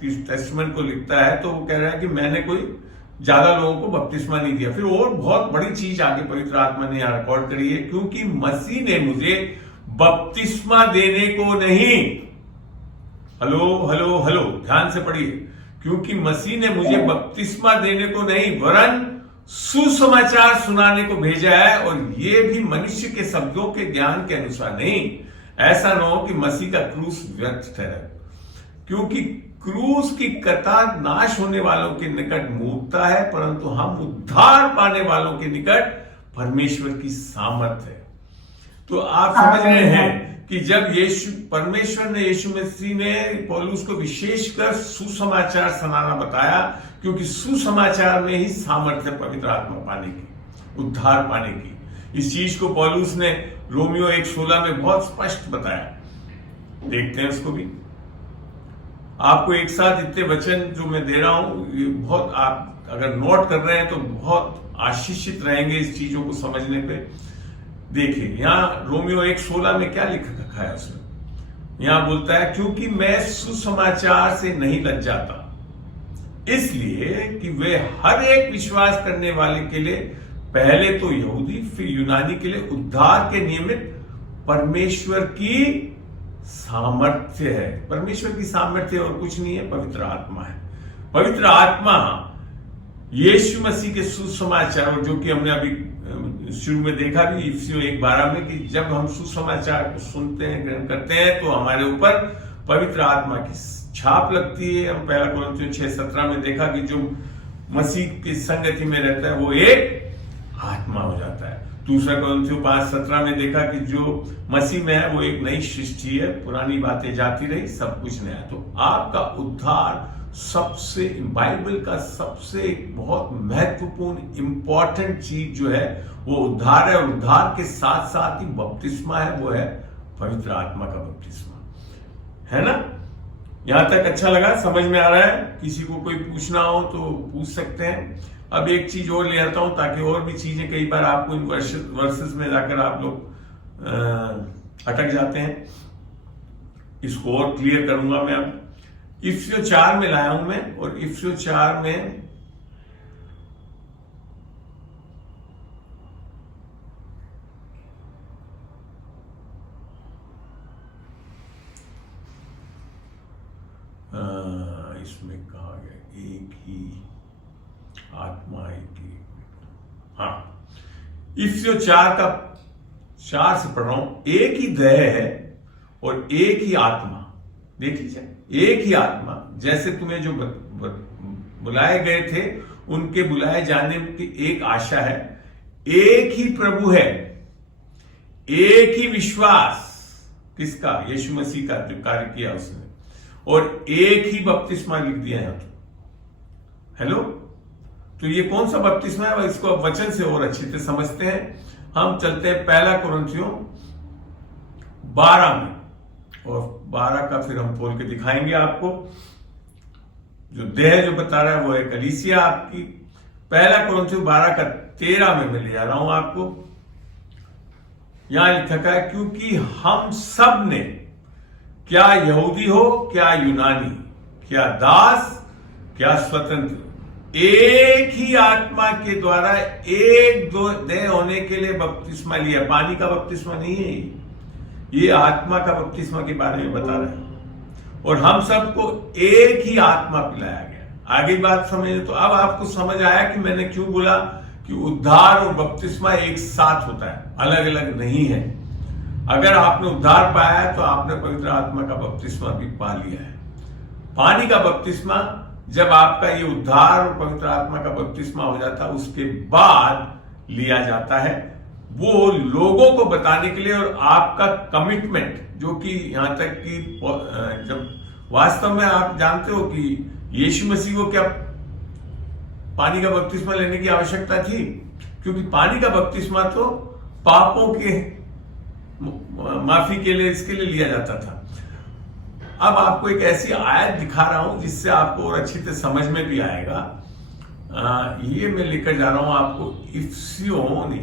टेस्टामेंट को लिखता है, तो वो कह रहा है कि मैंने कोई ज्यादा लोगों को बपतिस्मा नहीं दिया। फिर और बहुत बड़ी चीज आगे पवित्र आत्मा ने यहां रिकॉर्ड करी है, क्योंकि मसीह ने मुझे बपतिस्मा देने को नहीं, हेलो ध्यान से पढ़िए, क्योंकि मसीह ने मुझे बपतिस्मा देने को नहीं वरन सुसमाचार सुनाने को भेजा है, और ये भी मनुष्य के शब्दों के ज्ञान के अनुसार नहीं, ऐसा न हो कि मसीह का क्रूस व्यर्थ ठहरे। क्योंकि क्रूस की कतार नाश होने वालों के निकट मूर्खता है, परंतु हम उद्धार पाने वालों के निकट परमेश्वर की सामर्थ्य है। तो आप समझ रहे हैं कि जब परमेश्वर ने यीशु मसीह ने पौलुस को विशेषकर सुसमाचार सुनाना बताया, क्योंकि सुसमाचार में ही सामर्थ्य पवित्र आत्मा पाने की, उद्धार पाने की। इस चीज को पौलुस ने रोमियो 1:16 में बहुत स्पष्ट बताया। देखते हैं उसको भी। आपको एक साथ इतने वचन जो मैं दे रहा हूं, ये बहुत, आप अगर नोट कर रहे हैं तो बहुत आशीषित रहेंगे इस चीजों को समझने पे। देखिए यहां रोमियो 1:16 में क्या लिख रखा है उसने। यहां बोलता है, क्योंकि मैं सुसमाचार से नहीं लज जाता, इसलिए कि वे हर एक विश्वास करने वाले के लिए, पहले तो यहूदी फिर यूनानी के लिए उद्धार के नियमित परमेश्वर की सामर्थ्य है। परमेश्वर की सामर्थ्य और कुछ नहीं है, पवित्र आत्मा है। पवित्र आत्मा यीशु मसीह के सुसमाचार, जो कि हमने अभी शुरू में देखा भी इफिसियों 1:12 में, कि जब हम सुसमाचार को सुनते हैं, ग्रहण करते हैं, तो हमारे ऊपर पवित्र आत्मा की छाप लगती है। हम पहला कुरिन्थियों 6:17 में देखा कि जो मसीह की संगति में रहता है वो एक आत्मा हो जाता है। दूसरा कुरिन्थियों 5:17 में देखा कि जो मसीह में है वो एक नई सृष्टि है, पुरानी बातें जाती रही, सब कुछ नया। तो आपका उद्धार सबसे, बाइबल का सबसे बहुत महत्वपूर्ण इंपॉर्टेंट चीज जो है वो उद्धार है, और उद्धार के साथ साथ ही बपतिस्मा है, वो है पवित्र आत्मा का बपतिस्मा, है ना। यहां तक अच्छा लगा, समझ में आ रहा है? किसी को कोई पूछना हो तो पूछ सकते हैं। अब एक चीज और ले आता हूं, ताकि और भी चीजें, कई बार आपको इन वर्सेस में जाकर आप लोग अटक जाते हैं, इसको और क्लियर करूंगा मैं। अब इफिसियों 4 में लाया हूं मैं, और इफिसियों 4 में इसमें कहा गया एक ही आत्मा, एक ही। हाँ, इफ्सियों 4 से पढ़ रहा हूं। एक ही देह है और एक ही आत्मा। देख लीजिए, एक ही आत्मा, जैसे तुम्हें जो बुलाए गए थे उनके बुलाए जाने की एक आशा है, एक ही प्रभु है, एक ही विश्वास। किसका? यीशु मसीह का, जो कार्य किया उसने, और एक ही बपतिस्मा लिख दिया है। हेलो, तो ये कौन सा बपतिस्मा है? इसको अब वचन से और अच्छे से समझते हैं। हम चलते हैं 1 कुरिन्थियों 12 में, और 12 का फिर हम खोल के दिखाएंगे आपको। जो देह जो बता रहा है वो है कलीसिया आपकी। 1 कुरिन्थियों 12 का 13 में मैं ले आ रहा हूं आपको। यहां लिखा है, क्योंकि हम सब ने, क्या यहूदी हो क्या यूनानी, क्या दास क्या स्वतंत्र, एक ही आत्मा के द्वारा एक दो देह होने के लिए बपतिस्मा लिया। पानी का बपतिस्मा नहीं है ये आत्मा का बपतिस्मा के बारे में बता रहे हैं। और हम सबको एक ही आत्मा पिलाया गया। आगे बात समझे तो अब आपको समझ आया कि मैंने क्यों बोला कि उद्धार और बपतिस्मा एक साथ होता है, अलग अलग नहीं है। अगर आपने उद्धार पाया है तो आपने पवित्र आत्मा का बपतिस्मा भी पा लिया है। पानी का बपतिस्मा जब आपका ये उद्धार और पवित्र आत्मा का बपतिस्मा हो जाता है उसके बाद लिया जाता है, वो लोगों को बताने के लिए। और आपका कमिटमेंट, जो कि यहां तक कि जब वास्तव में आप जानते हो कि यीशु मसीह को क्या पानी का बपतिस्मा लेने की आवश्यकता थी, क्योंकि पानी का बपतिस्मा तो पापों के माफी के लिए, इसके लिए लिया जाता था। अब आपको एक ऐसी आयत दिखा रहा हूं जिससे आपको और अच्छी तरह समझ में भी आएगा। ये मैं लेकर जा रहा हूं आपको इफ्सियों नहीं,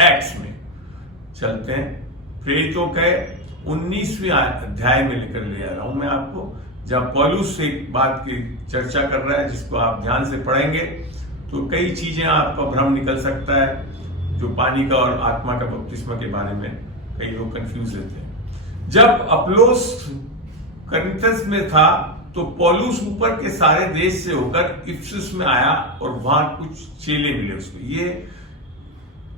एक्ट्स में चलते हैं। प्रेरितों के 19वें अध्याय में लेकर ले आ रहा हूं मैं आपको, जब पौलुस एक बात की चर्चा कर रहा है जिसको आप ध्यान से पढ़ेंगे तो कई चीजें आपका भ्रम निकल सकता है, जो पानी का और आत्मा का बपतिस्मा के बारे में कई लोग कंफ्यूज रहते हैं। जब अपोलोस करिन्थस में था तो पौलुस ऊपर के सारे देश से होकर इफिसुस में आया और वहां कुछ चेले मिले उसको। ये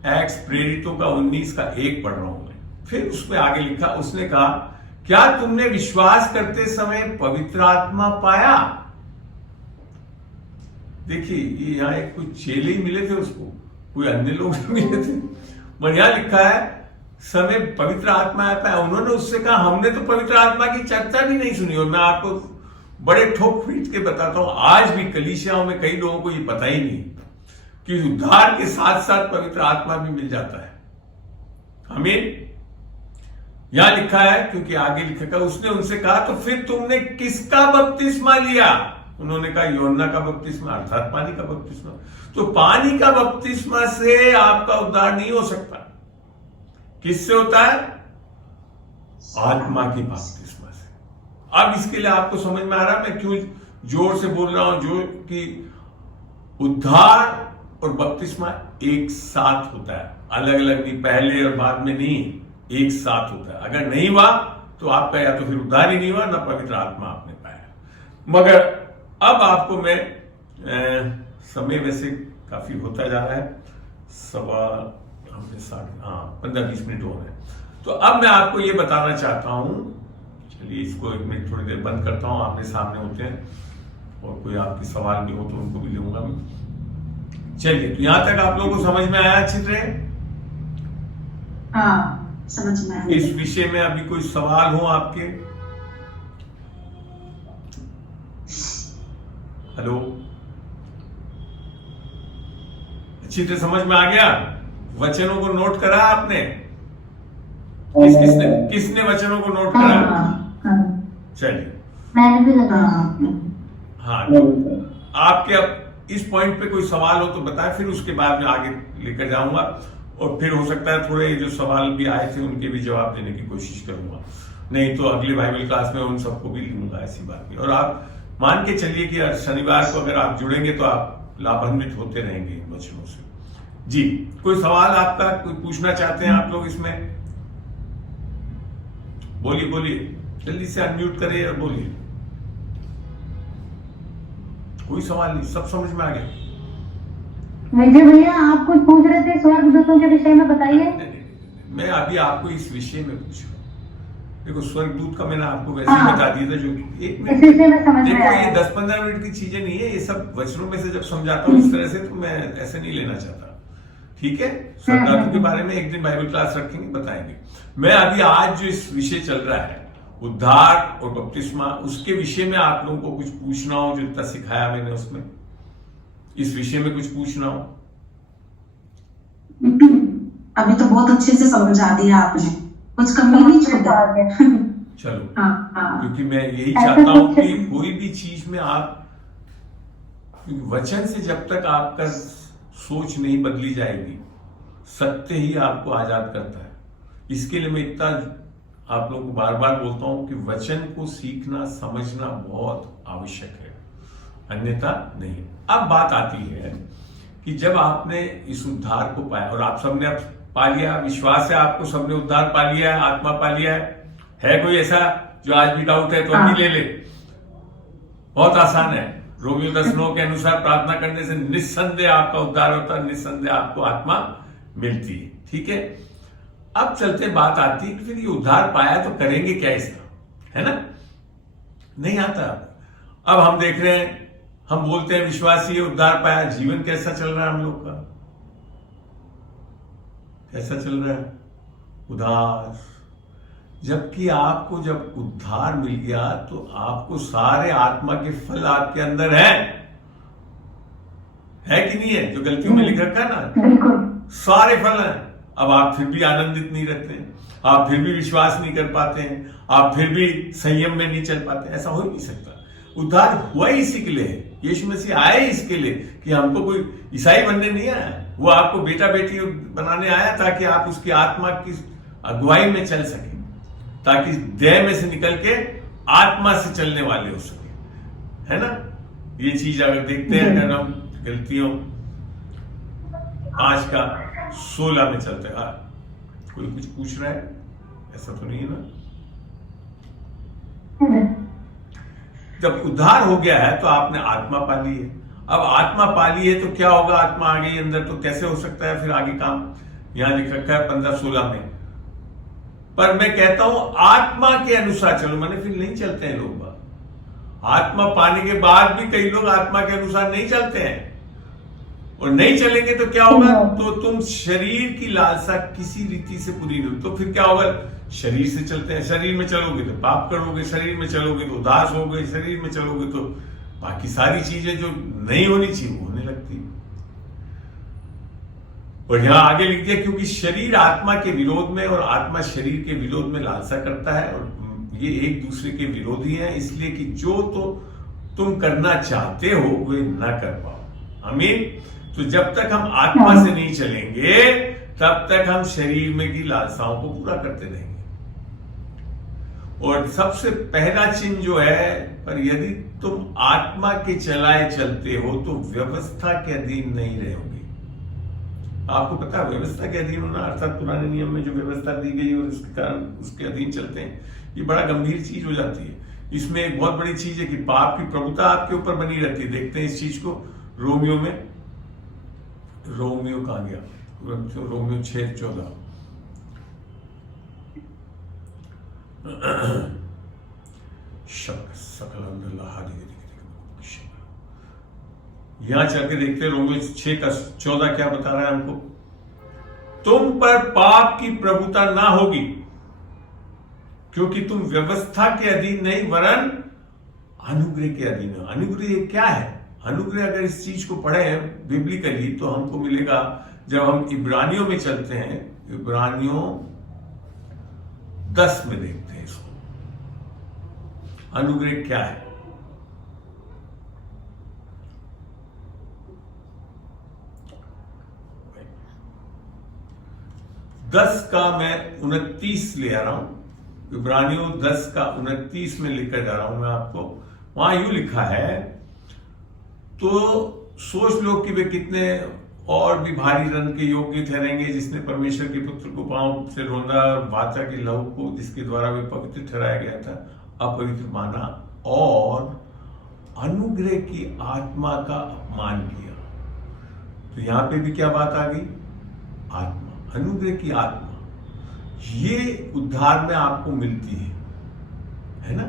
एक्ट्स प्रेरितों का 19 का 1 पढ़ रहा हूं मैं। फिर उसमें आगे लिखा, उसने कहा, क्या तुमने विश्वास करते समय पवित्र आत्मा पाया? देखिए, ये यहां एक कुछ चेले ही मिले थे उसको, कोई अन्य लोग नहीं मिले थे। पर यहां लिखा है समय पवित्र आत्मा पाया। उन्होंने उससे कहा, हमने तो पवित्र आत्मा की चर्चा भी नहीं सुनी। और मैं आपको बड़े ठोक पीट के बताता हूं, आज भी कलीसियाओं में कई लोगों को ये पता ही नहीं कि उद्धार के साथ साथ पवित्र आत्मा भी मिल जाता है। हमें यहां लिखा है, क्योंकि आगे लिखा, उसने उनसे कहा, तो फिर तुमने किसका बपतिस्मा लिया? उन्होंने कहा, यूहन्ना का बपतिस्मा, अर्थात पानी का बपतिस्मा। तो पानी का बपतिस्मा से आपका उद्धार नहीं हो सकता। किससे होता है? आत्मा की बपतिस्मा से। अब इसके लिए आपको समझ में आ रहा है मैं क्यों जोर से बोल रहा हूं, जो कि उद्धार और बपतिस्मा एक साथ होता है, अलग अलग नहीं, पहले और बाद में नहीं, एक साथ होता है। अगर नहीं हुआ तो आपका या तो फिर उद्धार ही नहीं हुआ, ना पवित्र आत्मा आपने पाया। मगर अब आपको मैं समय वैसे काफी होता जा रहा है, 15-20 मिनट हो रहे हैं। तो अब मैं आपको ये बताना चाहता हूं, चलिए इसको एक मिनट थोड़ी देर बंद करता हूं, आपने सामने होते हैं, और कोई आपके सवाल भी हो तो उनको भी लूंगा मैं। चलिए, तो यहां तक आप लोगों को समझ में आया अच्छी तरह? हाँ, समझ में आया। इस विषय में अभी कोई सवाल हो आपके? हेलो, अच्छी तरह समझ में आ गया? वचनों को नोट करा आपने? किसने वचनों को नोट करा? चलिए, मैंने भी लगा। हाँ, आपके अब इस पॉइंट पे कोई सवाल हो तो बताएं, फिर उसके बाद मैं आगे लेकर जाऊंगा, और फिर हो सकता है थोड़े जो सवाल भी आए थे उनके भी जवाब देने की कोशिश करूंगा। नहीं तो अगले बाइबल क्लास में उन सबको भी लूंगा, ऐसी बात नहीं। और आप मान के चलिए कि शनिवार को अगर आप जुड़ेंगे तो आप लाभान्वित होते रहेंगे इन वचनों से। जी, कोई सवाल आपका, कोई पूछना चाहते हैं आप लोग इसमें? बोलिए बोलिए, जल्दी से अनम्यूट करिए और बोलिए। कोई सवाल नहीं, सब समझ में आ गया। विजय भैया आप कुछ पूछ रहे थे स्वर्गदूतों के विषय में, बताइए। मैं अभी आपको इस विषय में पूछ रहा हूँ। देखो स्वर्गदूत का मैंने आपको वैसे ही बता दिया था, जो एक मिनट, इस विषय में समझ में देखो आया। ये 10-15 मिनट की चीजें नहीं है, ये सब वचनों में से जब समझाता हूँ इस तरह से, तो मैं ऐसे नहीं लेना चाहता। ठीक है, स्वर्गदूतों के बारे में एक दिन बाइबल क्लास रखेंगे, बताएंगे। मैं अभी आज जो इस विषय चल रहा है उद्धार और बपतिस्मा, उसके विषय में आप लोगों को कुछ पूछना हो, जो इतना सिखाया मैंने उसमें, इस विषय में कुछ पूछना हो। अभी तो बहुत अच्छे से समझा दिया आपने, कुछ कमी नहीं छोड़ा। चलो, हाँ। क्योंकि मैं यही चाहता हूं कि कोई भी चीज में आप, वचन से जब तक आपका सोच नहीं बदली जाएगी, सत्य ही आपको आजाद करता है। इसके लिए मैं इतना आप लोगों को बार बार बोलता हूं कि वचन को सीखना समझना बहुत आवश्यक है, अन्यथा नहीं। अब बात आती है कि जब आपने इस उद्धार को पाया, और आप सबने अब पा लिया, विश्वास है आपको, सबने उद्धार पा लिया है, आत्मा पा लिया है कोई ऐसा जो आज भी डाउट है तो अभी ले ले, बहुत आसान है। रोमियो 10:9 के अनुसार प्रार्थना करने से निस्संदेह आपका उद्धार होता है, निस्संदेह आपको आत्मा मिलती है। ठीक है, अब चलते बात आती है कि फिर ये उद्धार पाया तो करेंगे क्या इसका, है ना? नहीं आता। अब हम देख रहे हैं, हम बोलते हैं विश्वासी उद्धार पाया, जीवन कैसा चल रहा है हम लोग का? कैसा चल रहा है? उदास। जबकि आपको जब उद्धार मिल गया तो आपको सारे आत्मा के फल आपके अंदर है कि नहीं है? जो गलतियों में लिख रखा है ना, बिल्कुल सारे फल हैं। अब आप फिर भी आनंदित नहीं रहते हैं, आप फिर भी विश्वास नहीं कर पाते हैं, आप फिर भी संयम में नहीं चल पाते। ऐसा हो ही नहीं सकता। उद्धार हुआ ही इसी के लिए है, यीशु मसीह आए इसके लिए कि हमको कोई ईसाई बनने नहीं आया, वो आपको बेटा बेटी बनाने आया ताकि आप उसकी आत्मा की अगुवाई में चल सके, ताकि देह में से निकल के आत्मा से चलने वाले हो सके, है ना? ये चीज अगर देखते हैं, अगर हम गलतियों 5 का 16 में चलते हैं। कोई कुछ पूछ रहा है? ऐसा तो नहीं है ना? जब उद्धार हो गया है तो आपने आत्मा पा ली है। अब आत्मा पा ली है तो क्या होगा? आत्मा आ गई अंदर तो कैसे हो सकता है फिर आगे काम? यहां लिख रखा है 15-16 में। पर मैं कहता हूं आत्मा के अनुसार चलो, मैंने फिर नहीं चलते हैं लोग। आत्मा पाने के बाद भी कई लोग आत्मा के अनुसार नहीं चलते हैं, और नहीं चलेंगे तो क्या होगा? तो तुम शरीर की लालसा किसी रीति से पूरी नहीं, तो फिर क्या होगा? शरीर से चलते हैं, शरीर में चलोगे तो पाप करोगे, शरीर में चलोगे तो उदास होगे, शरीर में चलोगे तो बाकी सारी चीजें जो नहीं होनी चाहिए वो होने लगती। और यहां आगे लिख दिया क्योंकि शरीर आत्मा के विरोध में और आत्मा शरीर के विरोध में लालसा करता है, और ये एक दूसरे के विरोधी हैं, इसलिए कि जो तो तुम करना चाहते हो वे ना कर पाओ। आमीन। तो जब तक हम आत्मा से नहीं चलेंगे तब तक हम शरीर में की लालसाओं को पूरा करते रहेंगे। और सबसे पहला चिन्ह जो है, पर यदि तुम आत्मा के चलाए चलते हो तो व्यवस्था के अधीन नहीं रहोगे। आपको पता है व्यवस्था के अधीन होना अर्थात पुराने नियम में जो व्यवस्था दी गई और इसके कारण उसके अधीन चलते हैं, ये बड़ा गंभीर चीज हो जाती है। इसमें एक बहुत बड़ी चीज है कि पाप की प्रभुता आपके ऊपर बनी रहती है। देखते हैं इस चीज को रोमियो में, रोमियो कहां गया? रोमियो 6:14। यहां चल के देखते हैं रोमियो 6:14 क्या बता रहा है हमको? तुम पर पाप की प्रभुता ना होगी क्योंकि तुम व्यवस्था के अधीन नहीं वरन अनुग्रह के अधीन हो। अनुग्रह क्या है? अनुग्रह अगर इस चीज को पढ़े बिब्लिकली तो हमको मिलेगा जब हम इब्रानियों में चलते हैं, इब्रानियों 10 में देखते हैं इसको। अनुग्रह क्या है? दस का मैं 29 ले आ रहा हूं, इब्रानियों 10 का 29 में लेकर जा रहा हूं मैं आपको। वहां यूं लिखा है, तो सोच लो कि वे कितने और भी भारी रन के योग्य ठहरेंगे जिसने परमेश्वर के पुत्र को पांव से रौंदा और वाचा के लहू को जिसके द्वारा वे पवित्र ठहराया गया था अपवित्र माना और अनुग्रह की आत्मा का अपमान किया। तो यहां पे भी क्या बात आ गई? आत्मा, अनुग्रह की आत्मा, ये उद्धार में आपको मिलती है ना?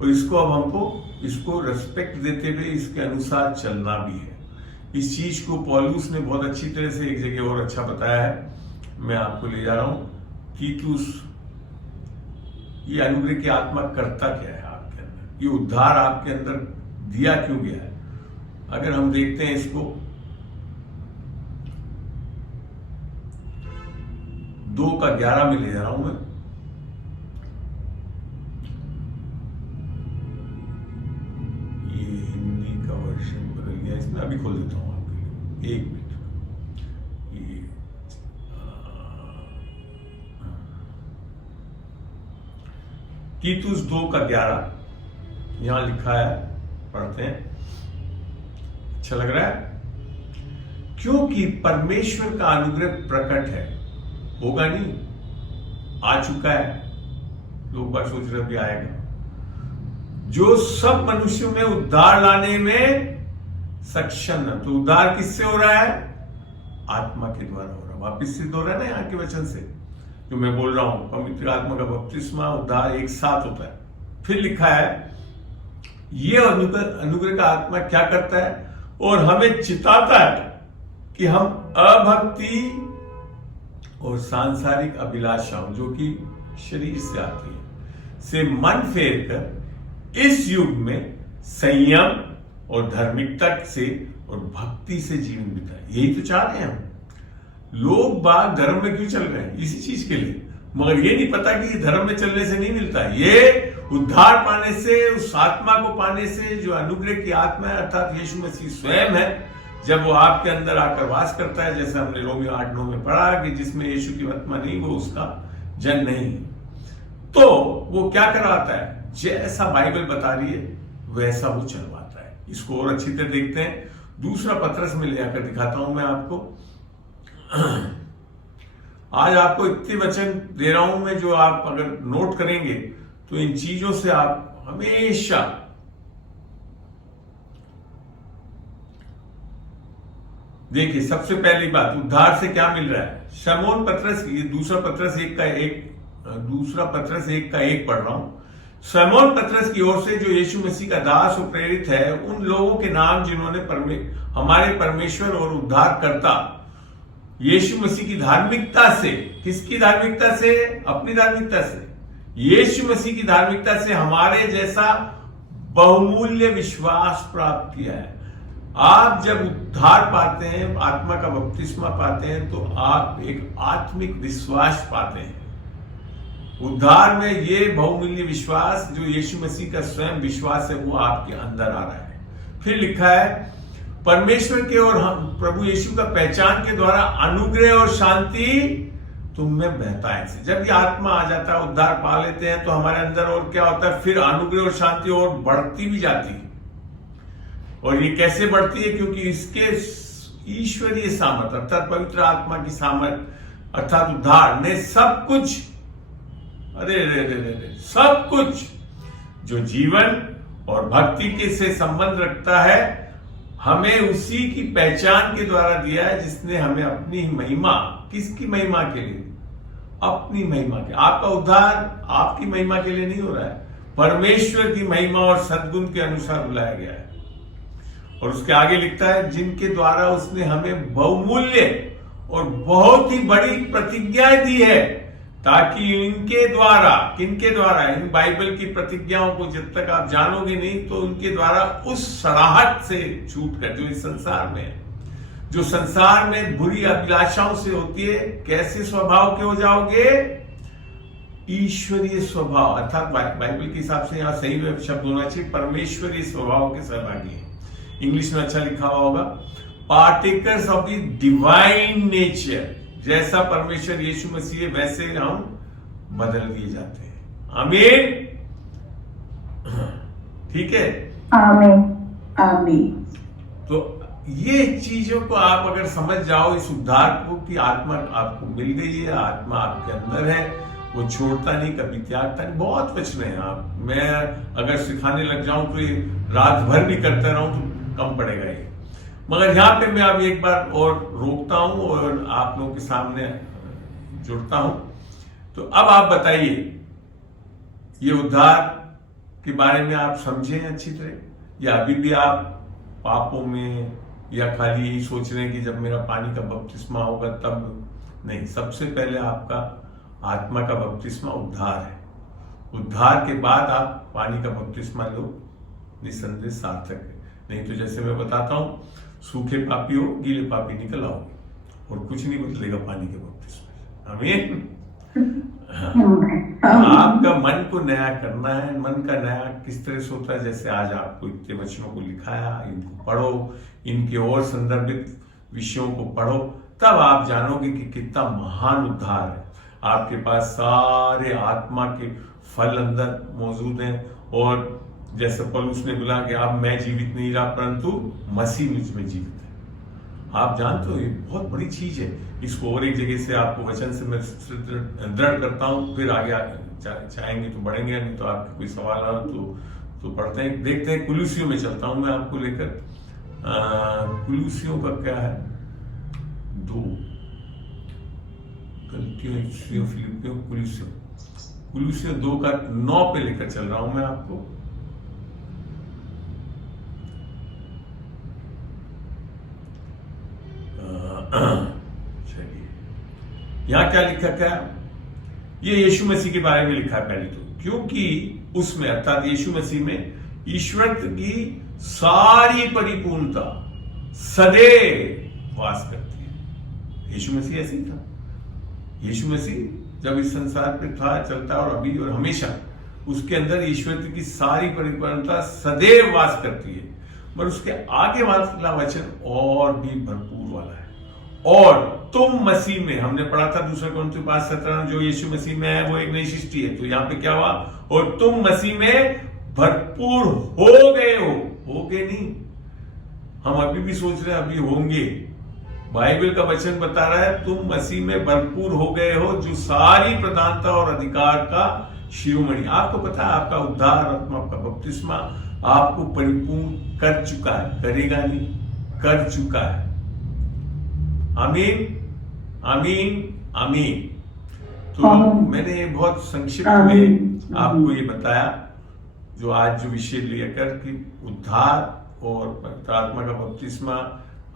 और इसको अब हमको इसको रेस्पेक्ट देते हुए इसके अनुसार चलना भी है। इस चीज को पौलुस ने बहुत अच्छी तरह से एक जगह और अच्छा बताया है, मैं आपको ले जा रहा हूं। तीतुस, ये अनुग्रह की आत्मा करता क्या है आपके अंदर, ये उद्धार आपके अंदर दिया क्यों गया है? अगर हम देखते हैं इसको 2:11 में ले जा रहा हूं मैं। ये हिंदी का वर्जन बदल गया, इसमें अभी खोल देता हूं आपके लिए, 1 मिनट। ये तीतुस 2:11 यहां लिखा है, पढ़ते हैं, अच्छा लग रहा है। क्योंकि परमेश्वर का अनुग्रह प्रकट है, होगा नहीं, आ चुका है, लोग बात सोच रहे भी आएगा, जो सब मनुष्यों में उद्धार लाने में सक्षम है। तो उद्धार किससे हो रहा है? आत्मा के द्वारा हो रहा है। वापिस सिद्ध हो रहा है ना यहाँ के वचन से जो मैं बोल रहा हूं, पवित्र आत्मा का बपतिस्मा उद्धार एक साथ होता है। फिर लिखा है ये अनुग्रह का आत्मा क्या करता है? और हमें चिताता है कि हम अभक्ति और सांसारिक अभिलाषाओं जो कि शरीर से आती है से मन फेर कर इस युग में संयम और धार्मिकता से और भक्ति से जीवन बिताए। यही तो चाह रहे हैं हम। लोग बाग धर्म में क्यों चल रहे हैं? इसी चीज के लिए, मगर ये नहीं पता कि धर्म में चलने से नहीं मिलता है। ये उद्धार पाने से, उस आत्मा को पाने से जो अनुग्रह की आत्मा है अर्थात यीशु मसीह स्वयं है, जब वो आपके अंदर आकर वास करता है, जैसे हमने रोमियो 8:9 में पढ़ा कि जिसमें यीशु की आत्मा नहीं वो उसका जन नहीं। तो वो क्या करवाता है? जैसा बाइबल बता रही है वैसा वो चलवाता है। इसको और अच्छी तरह देखते हैं। दूसरा पत्रस में ले आकर दिखाता हूं मैं आपको। आज आपको इतने वचन दे रहा हूं मैं जो आप अगर नोट करेंगे तो इन चीजों से आप हमेशा देखिए। सबसे पहली बात, उद्धार से क्या मिल रहा है? शमौन पत्रस, ये दूसरा पत्रस 1:1 पढ़ रहा हूं। शमौन पत्रस की ओर से जो यीशु मसीह का दास और प्रेरित है, उन लोगों के नाम जिन्होंने हमारे परमेश्वर और उद्धार करता यीशु मसीह की धार्मिकता से, किसकी धार्मिकता से? अपनी धार्मिकता से, यीशु मसीह की धार्मिकता से हमारे जैसा बहुमूल्य विश्वास प्राप्त किया है। आप जब उद्धार पाते हैं, आत्मा का बपतिस्मा पाते हैं, तो आप एक आत्मिक विश्वास पाते हैं। उद्धार में ये बहुमूल्य विश्वास जो यीशु मसीह का स्वयं विश्वास है वो आपके अंदर आ रहा है। फिर लिखा है परमेश्वर के और हम प्रभु यीशु का पहचान के द्वारा अनुग्रह और शांति तुम में बहता है। जब ये आत्मा आ जाता है, उद्धार पा लेते हैं, तो हमारे अंदर और क्या होता है? फिर अनुग्रह और शांति और बढ़ती भी जाती है। और ये कैसे बढ़ती है? क्योंकि इसके ईश्वरीय सामर्थ अर्थात पवित्र आत्मा की सामर्थ अर्थात उद्धार ने सब कुछ, सब कुछ जो जीवन और भक्ति के से संबंध रखता है, हमें उसी की पहचान के द्वारा दिया है, जिसने हमें अपनी महिमा, किसकी महिमा के लिए? अपनी महिमा के। आपका उद्धार आपकी महिमा के लिए नहीं हो रहा है, परमेश्वर की महिमा और सद्गुण के अनुसार बुलाया गया है। और उसके आगे लिखता है जिनके द्वारा उसने हमें बहुमूल्य और बहुत ही बड़ी प्रतिज्ञाएं दी है, ताकि इनके द्वारा, किनके द्वारा? इन बाइबल की प्रतिज्ञाओं को जब तक आप जानोगे नहीं, तो उनके द्वारा उस सड़ाहट से छूटकर जो इस संसार में है, जो संसार में बुरी अभिलाषाओं से होती है, कैसे स्वभाव के हो जाओगे? ईश्वरीय स्वभाव अर्थात बाइबल के हिसाब से यहां सही में शब्द होना चाहिए परमेश्वरीय स्वभाव के सहभागी है। इंग्लिश में अच्छा लिखा हुआ होगा particles of the divine nature. जैसा परमेश्वर यीशु मसीह है वैसे हम बदल दिए जाते हैं। आमीन। ठीक है, आमीन आमीन। तो ये चीजों को आप अगर समझ जाओ, इस उद्धार को कि आत्मा आपको मिल गई है, आत्मा आपके अंदर है, वो छोड़ता नहीं, कभी त्यागता नहीं। बहुत वचन है आप, मैं अगर सिखाने लग जाऊं तो ये रात भर भी करता रहूं तो कम पड़ेगा ये। मगर यहाँ पे मैं अब एक बार और रोकता हूं और आप लोगों के सामने जुड़ता हूं। तो अब आप बताइए, ये उद्धार के बारे में आप समझे अच्छी तरह, या अभी भी आप पापों में, या खाली यही सोच रहे हैं कि जब मेरा पानी का बपतिस्मा होगा तब? नहीं, सबसे पहले आपका आत्मा का बपतिस्मा उद्धार है। उद्धार के बाद आप पानी का बपतिस्मा लो, निसंदेह सार्थक है। नहीं तो जैसे मैं बताता हूं, सूखे पापी हो, गीले पापी निकल आओगे और कुछ नहीं बदलेगा पानी के बपतिस्मा। आमीन। आपका मन को नया करना है। मन का नया किस तरह से होता है? जैसे आज आपको इतने वचनों को लिखाया, इनको पढ़ो, इनके और संदर्भित विषयों को पढ़ो, तब आप जानोगे कि कितना महान उद्धार है। आपके पास सारे आत्मा के फल अंदर मौजूद हैं। और जैसे पौलुस ने बोला कि अब मैं जीवित नहीं रहा परंतु मसीह मुझ में जीवित है। आप जानते हो ये बहुत बड़ी चीज है। इसको और एक जगह से आपको वचन से मैं दृढ़ करता हूं, फिर आगे चाहेंगे तो बढ़ेंगे, नहीं तो आपके कोई सवाल आ तो पढ़ते हैं, देखते हैं। कुलूसियों में चलता हूं मैं आपको लेकर। कुलूसियों का क्या है? 2 गलतियों, फिलिपियों, कुलूसियों 2 का 9 पे लेकर चल रहा हूं मैं आपको। चलिए, यहां क्या लिखा? क्या ये यीशु मसीह के बारे में लिखा है पहले तो, क्योंकि उसमें अर्थात यीशु मसीह में ईश्वरत्व की सारी परिपूर्णता सदैव वास करती है। यीशु मसीह ऐसे ही था। यीशु मसीह जब इस संसार पे था, चलता और अभी और हमेशा उसके अंदर ईश्वरत्व की सारी परिपूर्णता सदैव वास करती है। पर उसके आगे वाला वचन और भी भरपूर वाला है। और तुम मसीह में, हमने पढ़ा था 2 कोरिन्थियों 5:17, जो यीशु मसीह में है वो एक नई सृष्टि है। तो यहाँ पे क्या हुआ? और तुम मसीह में भरपूर हो गए हो गए नहीं, हम अभी भी सोच रहे हैं अभी होंगे। बाइबल का वचन बता रहा है तुम मसीह में भरपूर हो गए हो, जो सारी प्रधानता और अधिकार का शिरोमणि। आपको पता है आपका उद्धार, आत्मा का बपतिस्मा आपको परिपूर्ण कर चुका है, करेगा नहीं, कर चुका है। आमीन, आमीन, आमीन। तो मैंने बहुत संक्षिप्त में आपको ये बताया, जो आज जो विषय लेकर कि उद्धार और पवित्र आत्मा का बपतिस्मा।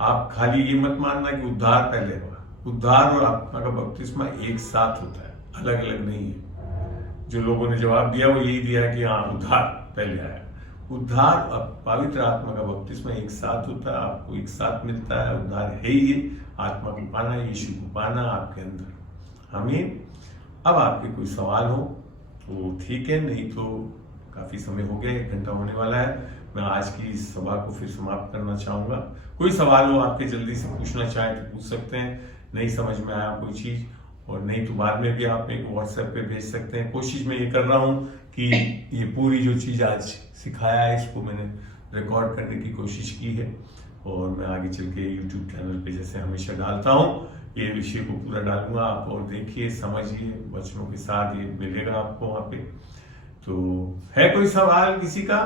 आप खाली ये मत मानना कि उद्धार पहले हुआ। उद्धार और आत्मा का बपतिस्मा एक साथ होता है, अलग अलग नहीं है। जो लोगों ने जवाब दिया वो यही दिया कि हाँ उद्धार पहले आया। उद्धार और पवित्र आत्मा का बपतिस्मा एक साथ होता है, आपको एक साथ मिलता है। उद्धार है ही आत्मा को पाना, यीशु को पाना आपके अंदर। आमीन। अब आपके कोई सवाल हो तो ठीक है, नहीं तो काफी समय हो गया, 1 घंटा होने वाला है। मैं आज की इस सभा को फिर समाप्त करना चाहूंगा। कोई सवाल हो आपके जल्दी से पूछना चाहें तो पूछ सकते हैं। नहीं समझ में आया कोई चीज, और नहीं तो बाद में भी आप एक व्हाट्सएप पे भेज सकते हैं। कोशिश मैं ये कर रहा हूँ कि ये पूरी जो चीज आज सिखाया है इसको मैंने रिकॉर्ड करने की कोशिश की है, और मैं आगे चल के यूट्यूब चैनल पे जैसे हमेशा डालता हूँ ये विषय को पूरा डालूंगा। आप और देखिए, समझिए, वचनों के साथ ये मिलेगा आपको वहां पे। तो है कोई सवाल किसी का?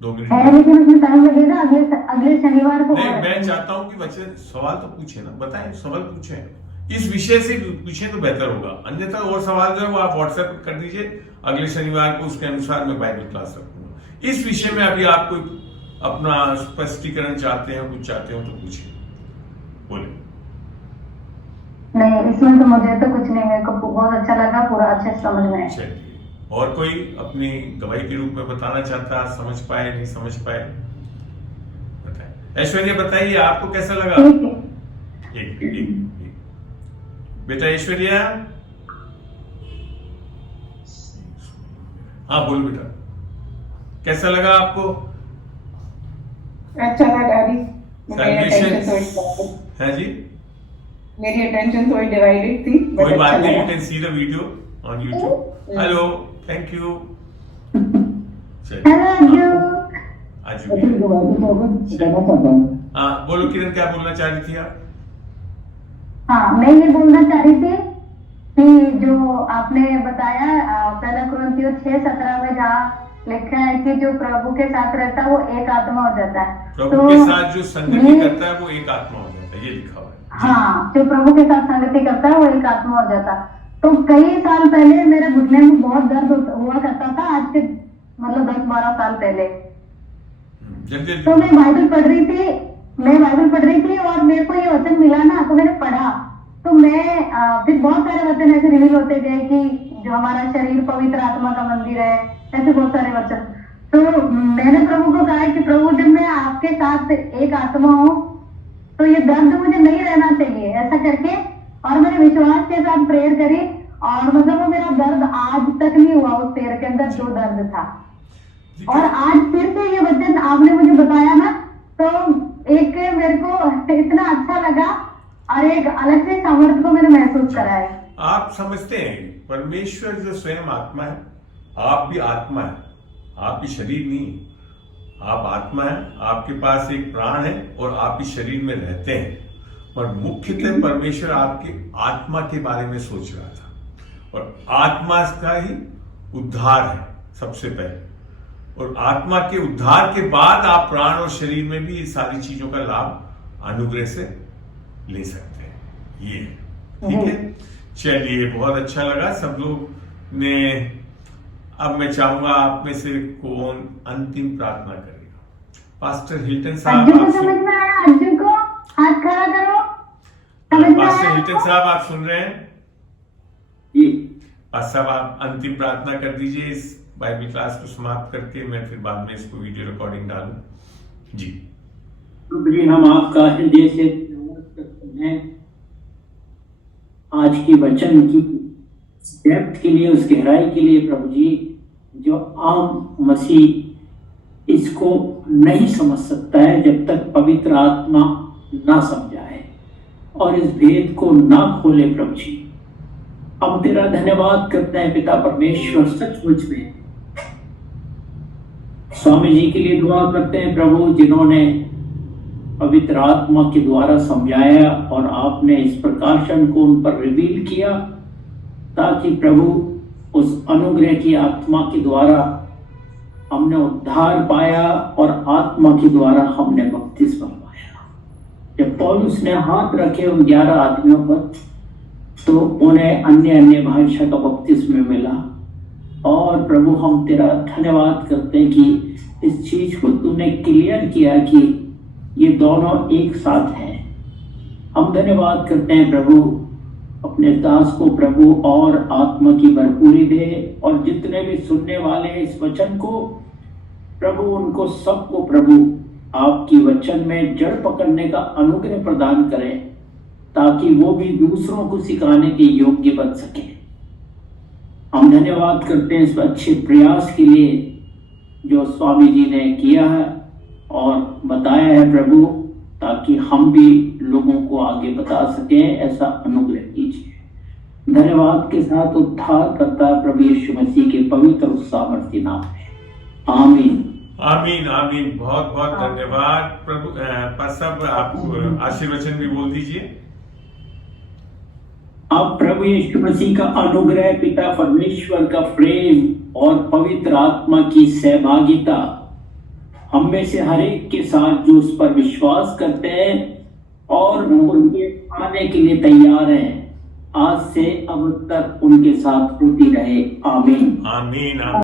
2 मिनट लेकिन उसमें टाइम लगेगा अगले शनिवार को। नहीं, मैं चाहता हूं कि बच्चे सवाल तो पूछे ना, बताएं, सवाल पूछें, इस विषय से पूछें तो बेहतर होगा। अन्यथा और सवाल जो है वो आप व्हाट्सएप कर दीजिए, अगले शनिवार को उसके अनुसार मैं बाइबल क्लास रखूंगा। इस विषय में अभी आप कोई अपना स्पष्टीकरण चाहते हैं, कुछ चाहते हो तो पूछिए, बोले। नहीं, इसमें तो मुझे तो कुछ नहीं, मेरे को बहुत अच्छा लगा, पूरा अच्छे से समझ में आया। चलिए, और कोई अपनी गवाही के रूप में बताना चाहता, समझ पाए नहीं समझ पाए, बताए। ऐश्वर्या बताइए आपको कैसा लगा? एक बेटा ऐश्वर्या, हाँ बोल बेटा, कैसा लगा आपको? अच्छा लगा डैडी। है जी, मेरी अटेंशन थोड़ी डिवाइडेड थी। कोई बात नहीं, you can see the video on YouTube. Hello, thank you. हाँ बोलो किरण, क्या बोलना चाह रही थी आप? हाँ, मैं ये बोलना चाह रही थी कि जो आपने बताया पहला कुरिन्थियों 6:17 में जहाँ लिखा है कि जो प्रभु के साथ रहता है वो एक आत्मा हो जाता है। प्रभु के साथ जो संगति करता है वो एक आत्मा हो जाता है, ये लिखा हुआ है। हाँ, जो प्रभु के साथ संगति करता है वो एक आत्मा हो जाता है। तो कई साल पहले मेरे घुटने में बहुत दर्द हुआ करता था, आज से मतलब 10-12 साल पहले। तो मैं बाइबल पढ़ रही थी और मेरे को ये वचन मिला ना, तो मैंने पढ़ा। तो मैं फिर बहुत सारे वचन ऐसे रिवील होते गए कि जो हमारा शरीर पवित्र आत्मा का मंदिर है, ऐसे बहुत सारे वचन। तो मैंने प्रभु को कहा कि प्रभु जब मैं आपके साथ एक आत्मा हूँ तो ये दर्द मुझे नहीं रहना चाहिए, ऐसा करके। और मैंने विश्वास के साथ प्रेयर करी और मतलब वो मेरा दर्द आज तक नहीं हुआ, उस पैर के अंदर जो दर्द था। और आज फिर से ये वचन आपने मुझे बताया ना, तो एक मेरे को इतना अच्छा लगा और एक अलग से सामर्थ्य को मैंने महसूस करा है। आप समझते हैं परमेश्वर जो स्वयं आत्मा है, आप भी आत्मा है, आप भी शरीर नहीं, आप आत्मा है, आपके पास एक प्राण है और आप इस शरीर में रहते हैं। और मुख्यतः परमेश्वर आपकी आत्मा के बारे में सोच रहा था, और आत्मा का ही उद्धार है सबसे पहले, और आत्मा के उद्धार के बाद आप प्राण और शरीर में भी इस सारी चीजों का लाभ अनुग्रह से ले सकते हैं। ये ठीक है, चलिए बहुत अच्छा लगा सब लोग ने। अब मैं चाहूंगा आप में से कौन अंतिम प्रार्थना करेगा? पास्टर हिल्टन साहब, अर्जुन को समझ में आया? अर्जुन को हाथ खड़ा करो। समझ में पास्टर आया? हिल्टन साहब आप सुन रहे हैं? जी पास्टर साहब आप अंतिम प्रार्थना कर दीजिए इस बाइबल क्लास को समाप्त करके, मैं फिर बाद में इसको वीडियो रिकॉर्डिंग डालूं। जी प्रभु जी, हम आपका हृदय से धन्यवाद करते हैं आज की वचन की डेप्थ के लिए, उस गहराई के लिए। प्रभु जी, जो आम मसीह इसको नहीं समझ सकता है जब तक पवित्र आत्मा ना समझाए और इस भेद को ना खोले। प्रभु जी, हम तेरा धन्यवाद करते हैं पिता परमेश्वर, सचमुच में स्वामी जी के लिए दुआ करते हैं प्रभु, जिन्होंने पवित्र आत्मा के द्वारा समझाया और आपने इस प्रकाशन को उन पर रिवील किया, ताकि प्रभु उस अनुग्रह की आत्मा के द्वारा हमने उद्धार पाया और आत्मा के द्वारा हमने बपतिस्मा पाया। जब पौलुस ने हाथ रखे उन 11 आदमियों पर, तो उन्हें अन्य भाषा का बपतिस्मा मिला। और प्रभु, हम तेरा धन्यवाद करते हैं कि इस चीज को तूने क्लियर किया कि ये दोनों एक साथ हैं। हम धन्यवाद करते हैं प्रभु, अपने दास को प्रभु और आत्मा की भरपूरी दे, और जितने भी सुनने वाले इस वचन को प्रभु, उनको सबको प्रभु आपकी वचन में जड़ पकड़ने का अनुग्रह प्रदान करें, ताकि वो भी दूसरों को सिखाने के योग्य बन सके। हम धन्यवाद करते हैं इस अच्छे प्रयास के लिए जो स्वामी जी ने किया है और बताया है प्रभु, ताकि हम भी लोगों को आगे बता सकें। ऐसा अनुग्रह कीजिए। धन्यवाद के साथ उद्धार करता प्रभु यीशु मसीह के पवित्र और सामर्थ्य नाम में, आमीन आमीन आमीन। बहुत बहुत धन्यवाद प्रभु। सब आप आशीर्वचन भी बोल दीजिए। अब प्रभु यीशु मसीह का अनुग्रह, पिता परमेश्वर का प्रेम और पवित्र आत्मा की सहभागिता हम में से हर एक के साथ जो उस पर विश्वास करते हैं और उनके आने के लिए तैयार हैं, आज से अब तक उनके साथ होती रहे। आमीन आमीन।